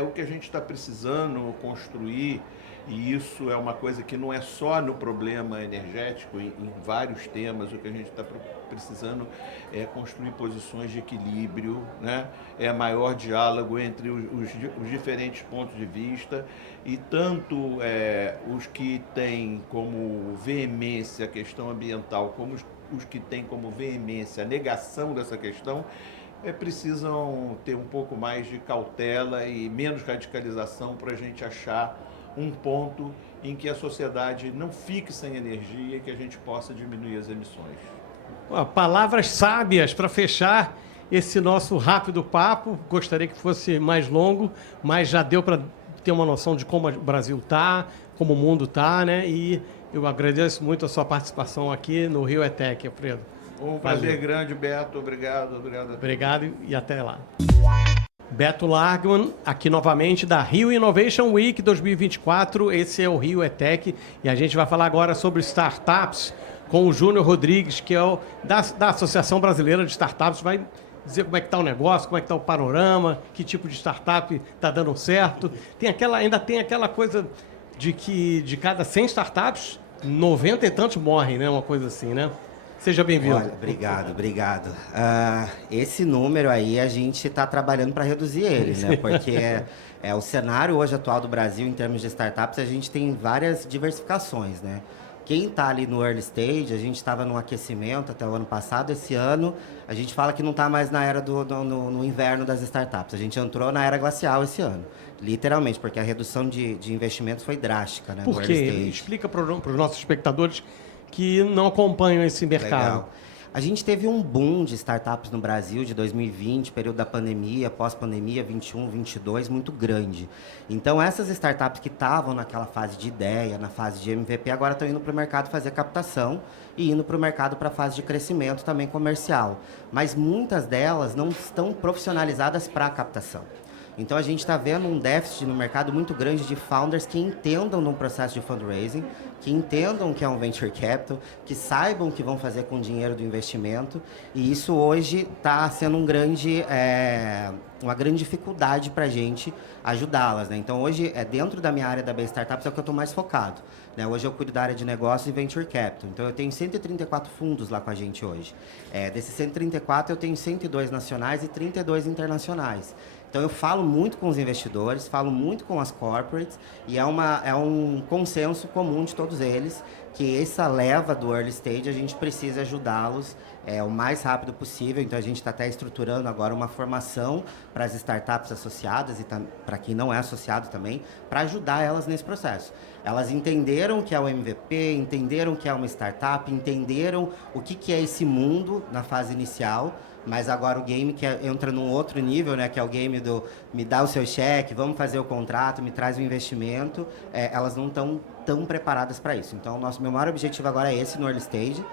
o que a gente está precisando construir, e isso é uma coisa que não é só no problema energético, em vários temas, o que a gente está precisando é construir posições de equilíbrio, né? Maior diálogo entre os diferentes pontos de vista, e tanto os que têm como veemência a questão ambiental, como os que têm como veemência a negação dessa questão, precisam ter um pouco mais de cautela e menos radicalização para a gente achar um ponto em que a sociedade não fique sem energia e que a gente possa diminuir as emissões. Palavras sábias para fechar esse nosso rápido papo. Gostaria que fosse mais longo, mas já deu para ter uma noção de como o Brasil está, como o mundo está, né? E eu agradeço muito a sua participação aqui no Rio ETEC, Alfredo. Um prazer grande, Beto. Obrigado. Obrigado e até lá. Beto Largman, aqui novamente da Rio Innovation Week 2024. Esse é o Rio ETEC e a gente vai falar agora sobre startups com o Júnior Rodrigues, que é da Associação Brasileira de Startups. Vai dizer como é que está o negócio, como é que está o panorama, que tipo de startup está dando certo. Ainda tem aquela coisa de que de cada 100 startups, 90 e tantos morrem, né? Uma coisa assim, né? Seja bem-vindo. Olha, obrigado. Esse número aí a gente está trabalhando para reduzir ele, né? Porque o cenário hoje atual do Brasil em termos de startups, a gente tem várias diversificações, né? Quem está ali no early stage, a gente estava no aquecimento até o ano passado. Esse ano, a gente fala que não está mais na era no inverno das startups. A gente entrou na era glacial esse ano, literalmente, porque a redução de investimentos foi drástica, né? Por quê? Explica para os nossos espectadores que não acompanham esse mercado. Legal. A gente teve um boom de startups no Brasil de 2020, período da pandemia, pós-pandemia, 21, 22, muito grande. Então, essas startups que estavam naquela fase de ideia, na fase de MVP, agora estão indo para o mercado fazer captação e indo para o mercado para a fase de crescimento também comercial. Mas muitas delas não estão profissionalizadas para a captação. Então, a gente está vendo um déficit no mercado muito grande de founders que entendam no processo de fundraising, que entendam que é um venture capital, que saibam o que vão fazer com o dinheiro do investimento. E isso hoje está sendo uma grande dificuldade para a gente ajudá-las, né? Então, hoje, dentro da minha área da B Startups, é o que eu estou mais focado, né? Hoje eu cuido da área de negócios e venture capital. Então, eu tenho 134 fundos lá com a gente hoje. Desses 134, eu tenho 102 nacionais e 32 internacionais. Então, eu falo muito com os investidores, falo muito com as corporates, e é um consenso comum de todos eles que essa leva do early stage a gente precisa ajudá-los o mais rápido possível. Então, a gente está até estruturando agora uma formação para as startups associadas e para quem não é associado também, para ajudar elas nesse processo. Elas entenderam o que é o MVP, entenderam o que é uma startup, entenderam o que é esse mundo na fase inicial, mas agora o game que entra num outro nível, né, que é o game do me dá o seu cheque, vamos fazer o contrato, me traz o investimento, elas não estão tão preparadas para isso. Então, meu maior objetivo agora é esse no early stage.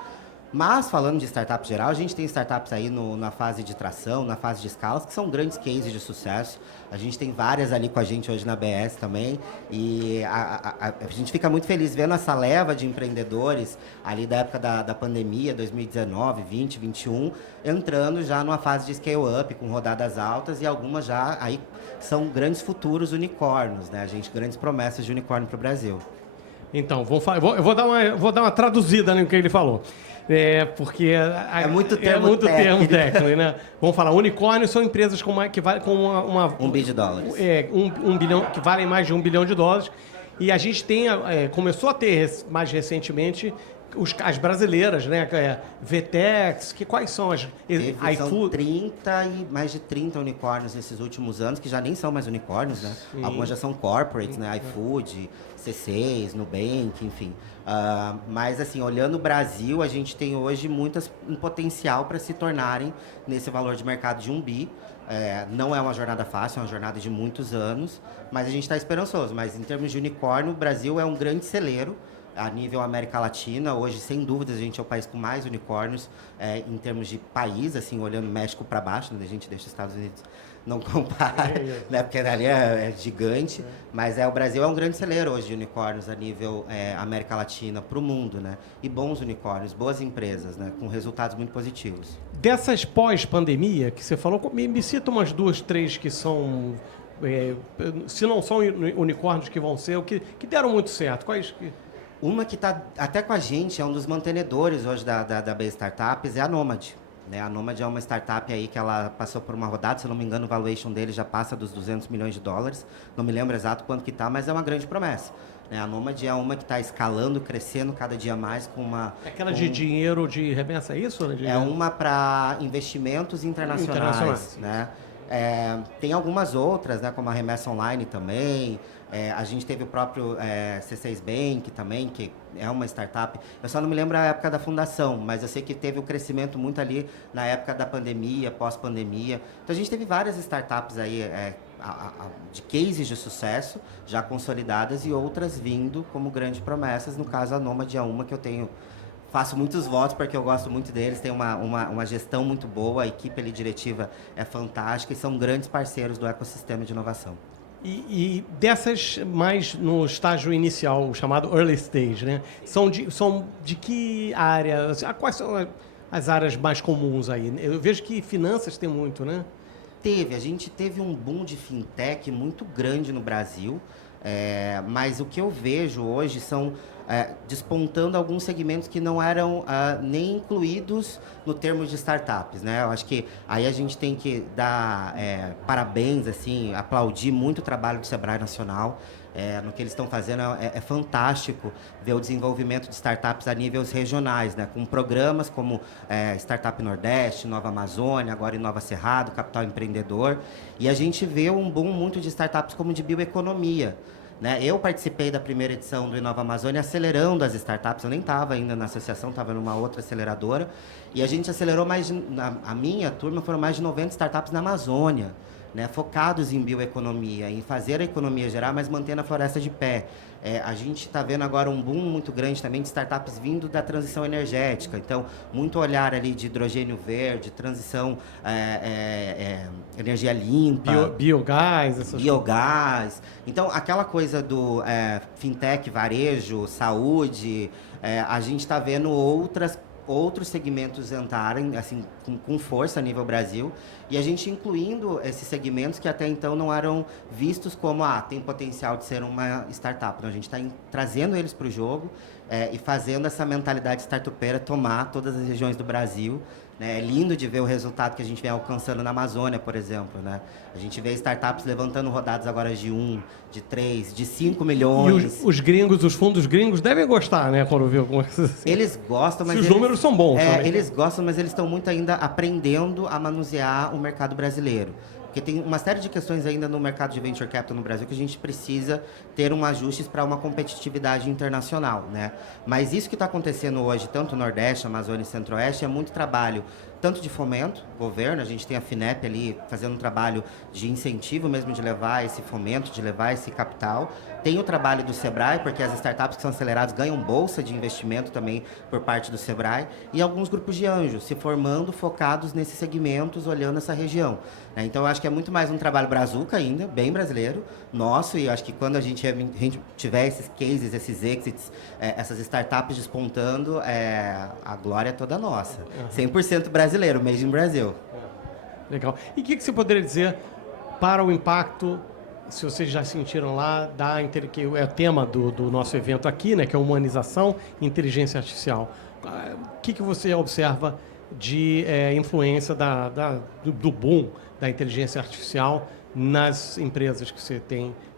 Mas, falando de startup geral, a gente tem startups aí na fase de tração, na fase de escalas, que são grandes cases de sucesso. A gente tem várias ali com a gente hoje na BS também. E a gente fica muito feliz vendo essa leva de empreendedores ali da época da pandemia, 2019, 20, 21, entrando já numa fase de scale-up, com rodadas altas, e algumas já aí são grandes futuros unicórnios, né? Grandes promessas de unicórnio para o Brasil. Então, eu vou dar uma traduzida no que ele falou. Porque é muito termo técnico, né? Vamos falar, unicórnios são empresas que valem com $1 bilhão. 1 bilhão, que valem mais de $1 bilhão. E a gente começou a ter mais recentemente as brasileiras, né? VTEX, quais são as... São mais de 30 unicórnios nesses últimos anos, que já nem são mais unicórnios, né? Sim. Algumas já são corporates, né? iFood, C6, Nubank, enfim. Mas, assim, olhando o Brasil, a gente tem hoje um potencial para se tornarem nesse valor de mercado de 1 bi. Não é uma jornada fácil, é uma jornada de muitos anos, mas a gente está esperançoso. Mas, em termos de unicórnio, o Brasil é um grande celeiro a nível América Latina. Hoje, sem dúvidas, a gente é o país com mais unicórnios em termos de país, assim, olhando México para baixo, né? A gente deixa os Estados Unidos não compara, né? Porque ali é gigante, mas o Brasil é um grande celeiro hoje de unicórnios a nível América Latina para o mundo, né? E bons unicórnios, boas empresas, né? Com resultados muito positivos. Dessas pós-pandemia que você falou, me cita umas 2, 3 que são, se não são unicórnios que vão ser, que deram muito certo. Quais que... Uma que está até com a gente, é um dos mantenedores hoje da Base Startups, é a Nomad. Né? A Nomad é uma startup aí que ela passou por uma rodada, se eu não me engano, o valuation dele já passa dos $200 milhões. Não me lembro exato quanto que está, mas é uma grande promessa. Né? A Nomad é uma que está escalando, crescendo cada dia mais com uma... Aquela de dinheiro de remessa, é isso? É uma para investimentos internacionais. Né? Tem algumas outras, né, como a Remessa Online também. A gente teve o próprio C6 Bank também, que é uma startup. Eu só não me lembro a época da fundação, mas eu sei que teve um crescimento muito ali na época da pandemia, pós-pandemia. Então, a gente teve várias startups aí de cases de sucesso, já consolidadas, e outras vindo como grandes promessas. No caso, a Nomad é uma que eu faço muitos votos porque eu gosto muito deles, tem uma gestão muito boa, a equipe ali diretiva é fantástica e são grandes parceiros do ecossistema de inovação. E dessas mais no estágio inicial, chamado early stage, né? São de que área? Quais são as áreas mais comuns aí? Eu vejo que finanças tem muito, né? A gente teve um boom de fintech muito grande no Brasil, mas o que eu vejo hoje são despontando alguns segmentos que não eram nem incluídos no termo de startups, né? Eu acho que aí a gente tem que dar parabéns, assim, aplaudir muito o trabalho do Sebrae Nacional. No que eles estão fazendo é fantástico ver o desenvolvimento de startups a níveis regionais, né? Com programas como Startup Nordeste, Nova Amazônia, agora em Nova Cerrado, Capital Empreendedor. E a gente vê um boom muito de startups como de bioeconomia. Né? Eu participei da primeira edição do Inova Amazônia acelerando as startups. Eu nem estava ainda na associação, estava numa outra aceleradora. E a gente acelerou a minha turma foram mais de 90 startups na Amazônia, né? Focados em bioeconomia, em fazer a economia gerar, mas mantendo a floresta de pé. A gente está vendo agora um boom muito grande também de startups vindo da transição energética. Então, muito olhar ali de hidrogênio verde, transição, energia limpa. Biogás, essas biogás. Coisas. Então, aquela coisa do fintech, varejo, saúde, a gente está vendo outros segmentos entrarem assim, com força a nível Brasil, e a gente incluindo esses segmentos que até então não eram vistos como tem potencial de ser uma startup. Então, a gente está trazendo eles para o jogo e fazendo essa mentalidade startupeira tomar todas as regiões do Brasil, né? É lindo de ver o resultado que a gente vem alcançando na Amazônia, por exemplo, né? A gente vê startups levantando rodadas agora de 1, de 3, de 5 milhões. E os gringos, os fundos gringos devem gostar, né? Quando vê alguma coisa assim. Eles gostam, mas... Se os números são bons também. Eles gostam, mas eles estão muito ainda aprendendo a manusear o mercado brasileiro. Porque tem uma série de questões ainda no mercado de venture capital no Brasil que a gente precisa ter ajustes para uma competitividade internacional, né? Mas isso que está acontecendo hoje, tanto no Nordeste, Amazônia e Centro-Oeste, é muito trabalho, tanto de fomento, governo, a gente tem a FINEP ali fazendo um trabalho de incentivo mesmo, de levar esse fomento, de levar esse capital. Tem o trabalho do Sebrae, porque as startups que são aceleradas ganham bolsa de investimento também por parte do Sebrae, e alguns grupos de anjos se formando, focados nesses segmentos, olhando essa região. Então, eu acho que é muito mais um trabalho brazuca ainda, bem brasileiro, nosso, e eu acho que quando a gente tiver esses cases, esses exits, essas startups despontando, a glória é toda nossa. 100% brasileiro, made in Brasil. Legal. E o que você poderia dizer para o impacto, se vocês já sentiram lá, que é o tema do nosso evento aqui, né, que é humanização e inteligência artificial. O que você observa de influência do boom da inteligência artificial nas empresas que vocês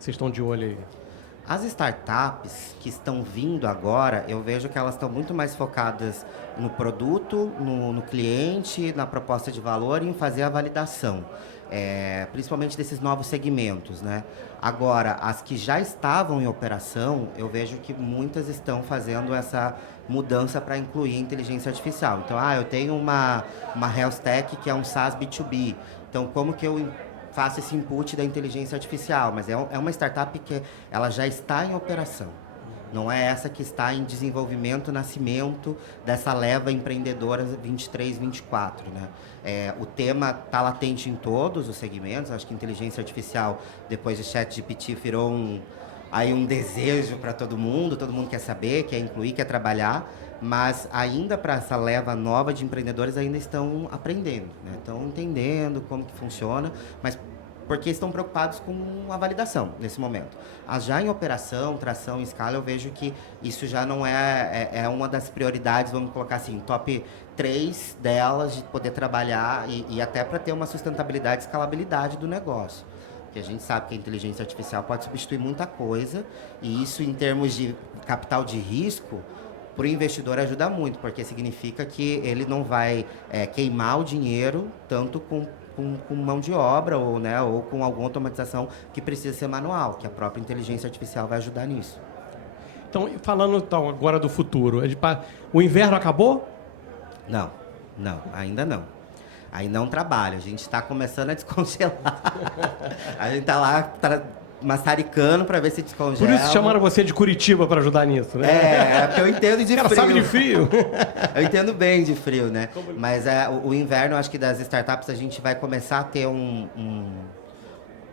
estão de olho aí? As startups que estão vindo agora, eu vejo que elas estão muito mais focadas no produto, no cliente, na proposta de valor e em fazer a validação. Principalmente desses novos segmentos, né? Agora, as que já estavam em operação, eu vejo que muitas estão fazendo essa mudança para incluir a inteligência artificial. Então, eu tenho uma health tech que é um SaaS B2B. Então, como que eu faço esse input da inteligência artificial? Mas é uma startup que ela já está em operação. Não é essa que está em desenvolvimento, nascimento dessa leva empreendedora 23, 24, né? O tema está latente em todos os segmentos. Acho que inteligência artificial, depois de ChatGPT, virou um desejo para todo mundo quer saber, quer incluir, quer trabalhar, mas ainda para essa leva nova de empreendedores ainda estão aprendendo, né? Estão entendendo como que funciona, mas porque estão preocupados com a validação nesse momento. As já em operação, tração em escala, eu vejo que isso já não é uma das prioridades, vamos colocar assim, top 3 delas de poder trabalhar e até para ter uma sustentabilidade e escalabilidade do negócio. Porque a gente sabe que a inteligência artificial pode substituir muita coisa, e isso em termos de capital de risco, para o investidor ajuda muito, porque significa que ele não vai queimar o dinheiro tanto com mão de obra ou com alguma automatização que precisa ser manual, que a própria inteligência artificial vai ajudar nisso. Então, falando agora do futuro, o inverno acabou? Não, ainda não. Aí não trabalha, a gente está começando a descongelar. A gente está lá maçaricando para ver se descongela. Por isso chamaram você de Curitiba para ajudar nisso, né? Porque eu entendo de frio. Cara, sabe de frio? Eu entendo bem de frio, né? Mas o inverno, acho que das startups, a gente vai começar a ter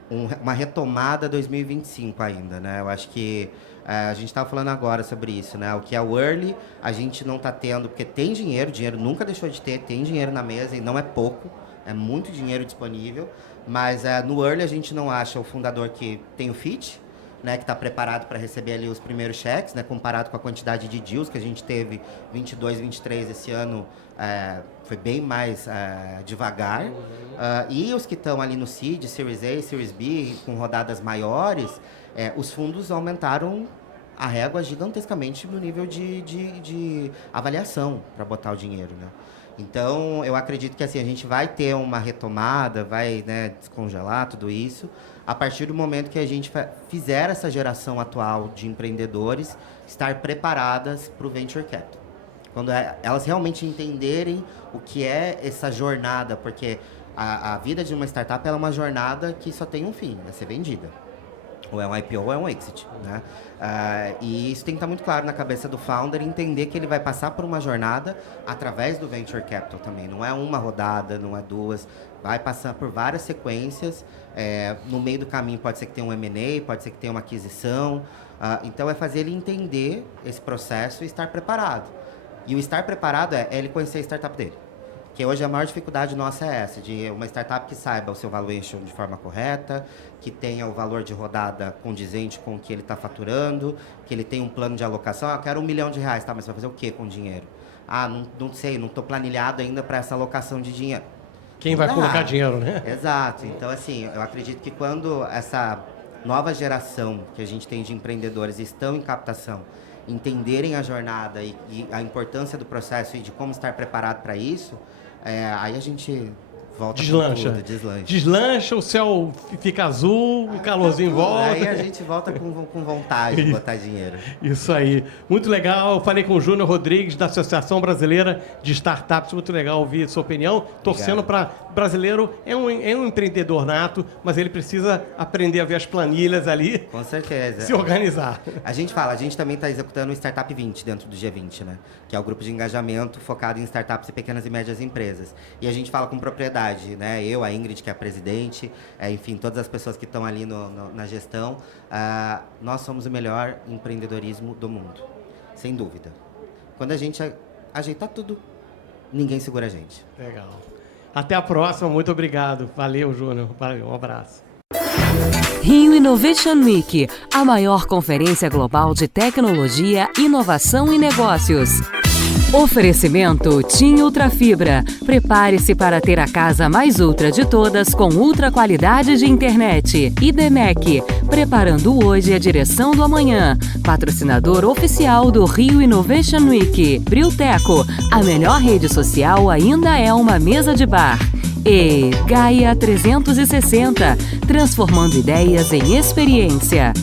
uma retomada 2025 ainda, né? Eu acho que a gente estava falando agora sobre isso, né? O que é o early, a gente não está tendo, porque tem dinheiro nunca deixou de ter, tem dinheiro na mesa e não é pouco, é muito dinheiro disponível, mas no early a gente não acha o fundador que tem o fit, né, que está preparado para receber ali os primeiros cheques, né, comparado com a quantidade de deals que a gente teve 22, 23 esse ano, foi bem mais devagar. E os que estão ali no seed, Series A, Series B, com rodadas maiores, os fundos aumentaram a régua gigantescamente no nível de avaliação para botar o dinheiro, né? Então, eu acredito que assim, a gente vai ter uma retomada, vai, né, descongelar tudo isso, a partir do momento que a gente fizer essa geração atual de empreendedores estar preparadas para o Venture Capital. Quando elas realmente entenderem o que é essa jornada, porque a vida de uma startup é uma jornada que só tem um fim, é ser vendida. Ou é um IPO ou é um exit, né? E isso tem que estar muito claro na cabeça do founder, entender que ele vai passar por uma jornada através do Venture Capital também. Não é uma rodada, não é duas, vai passar por várias sequências. No meio do caminho pode ser que tenha um M&A, pode ser que tenha uma aquisição. Então é fazer ele entender esse processo e estar preparado. E o estar preparado é ele conhecer a startup dele. Que hoje a maior dificuldade nossa é essa, de uma startup que saiba o seu valuation de forma correta, que tenha o valor de rodada condizente com o que ele está faturando, que ele tenha um plano de alocação. Eu quero R$1 milhão, tá, mas você vai fazer o quê com o dinheiro? não sei, não estou planilhado ainda para essa alocação de dinheiro. Quem vai colocar dinheiro, né? Exato. Então, assim, eu acredito que quando essa nova geração que a gente tem de empreendedores estão em captação, entenderem a jornada e a importância do processo e de como estar preparado para isso, aí a gente volta deslancha. Com tudo, deslancha. Deslancha, o céu fica azul, o calorzinho volta. Aí a gente volta com vontade de botar dinheiro. Isso aí. Muito legal. Eu falei com o Júnior Rodrigues, da Associação Brasileira de Startups. Muito legal ouvir sua opinião. Torcendo para... Brasileiro é um empreendedor nato, mas ele precisa aprender a ver as planilhas ali. Com certeza. Se organizar. A gente também está executando o Startup 20 dentro do G20, né? Que é o grupo de engajamento focado em startups e pequenas e médias empresas. E a gente fala com propriedade, né? Eu, a Ingrid, que é a presidente, enfim, todas as pessoas que estão ali na gestão. Nós somos o melhor empreendedorismo do mundo, sem dúvida. Quando a gente ajeitar tudo, ninguém segura a gente. Legal. Até a próxima, muito obrigado. Valeu, Júnior. Valeu, um abraço. Rio Innovation Week, a maior conferência global de tecnologia, inovação e negócios. Oferecimento TIM Ultrafibra. Prepare-se para ter a casa mais ultra de todas com ultra qualidade de internet. IDMEC, preparando hoje a direção do amanhã. Patrocinador oficial do Rio Innovation Week. Brilteco, a melhor rede social ainda é uma mesa de bar. E Gaia 360, transformando ideias em experiência.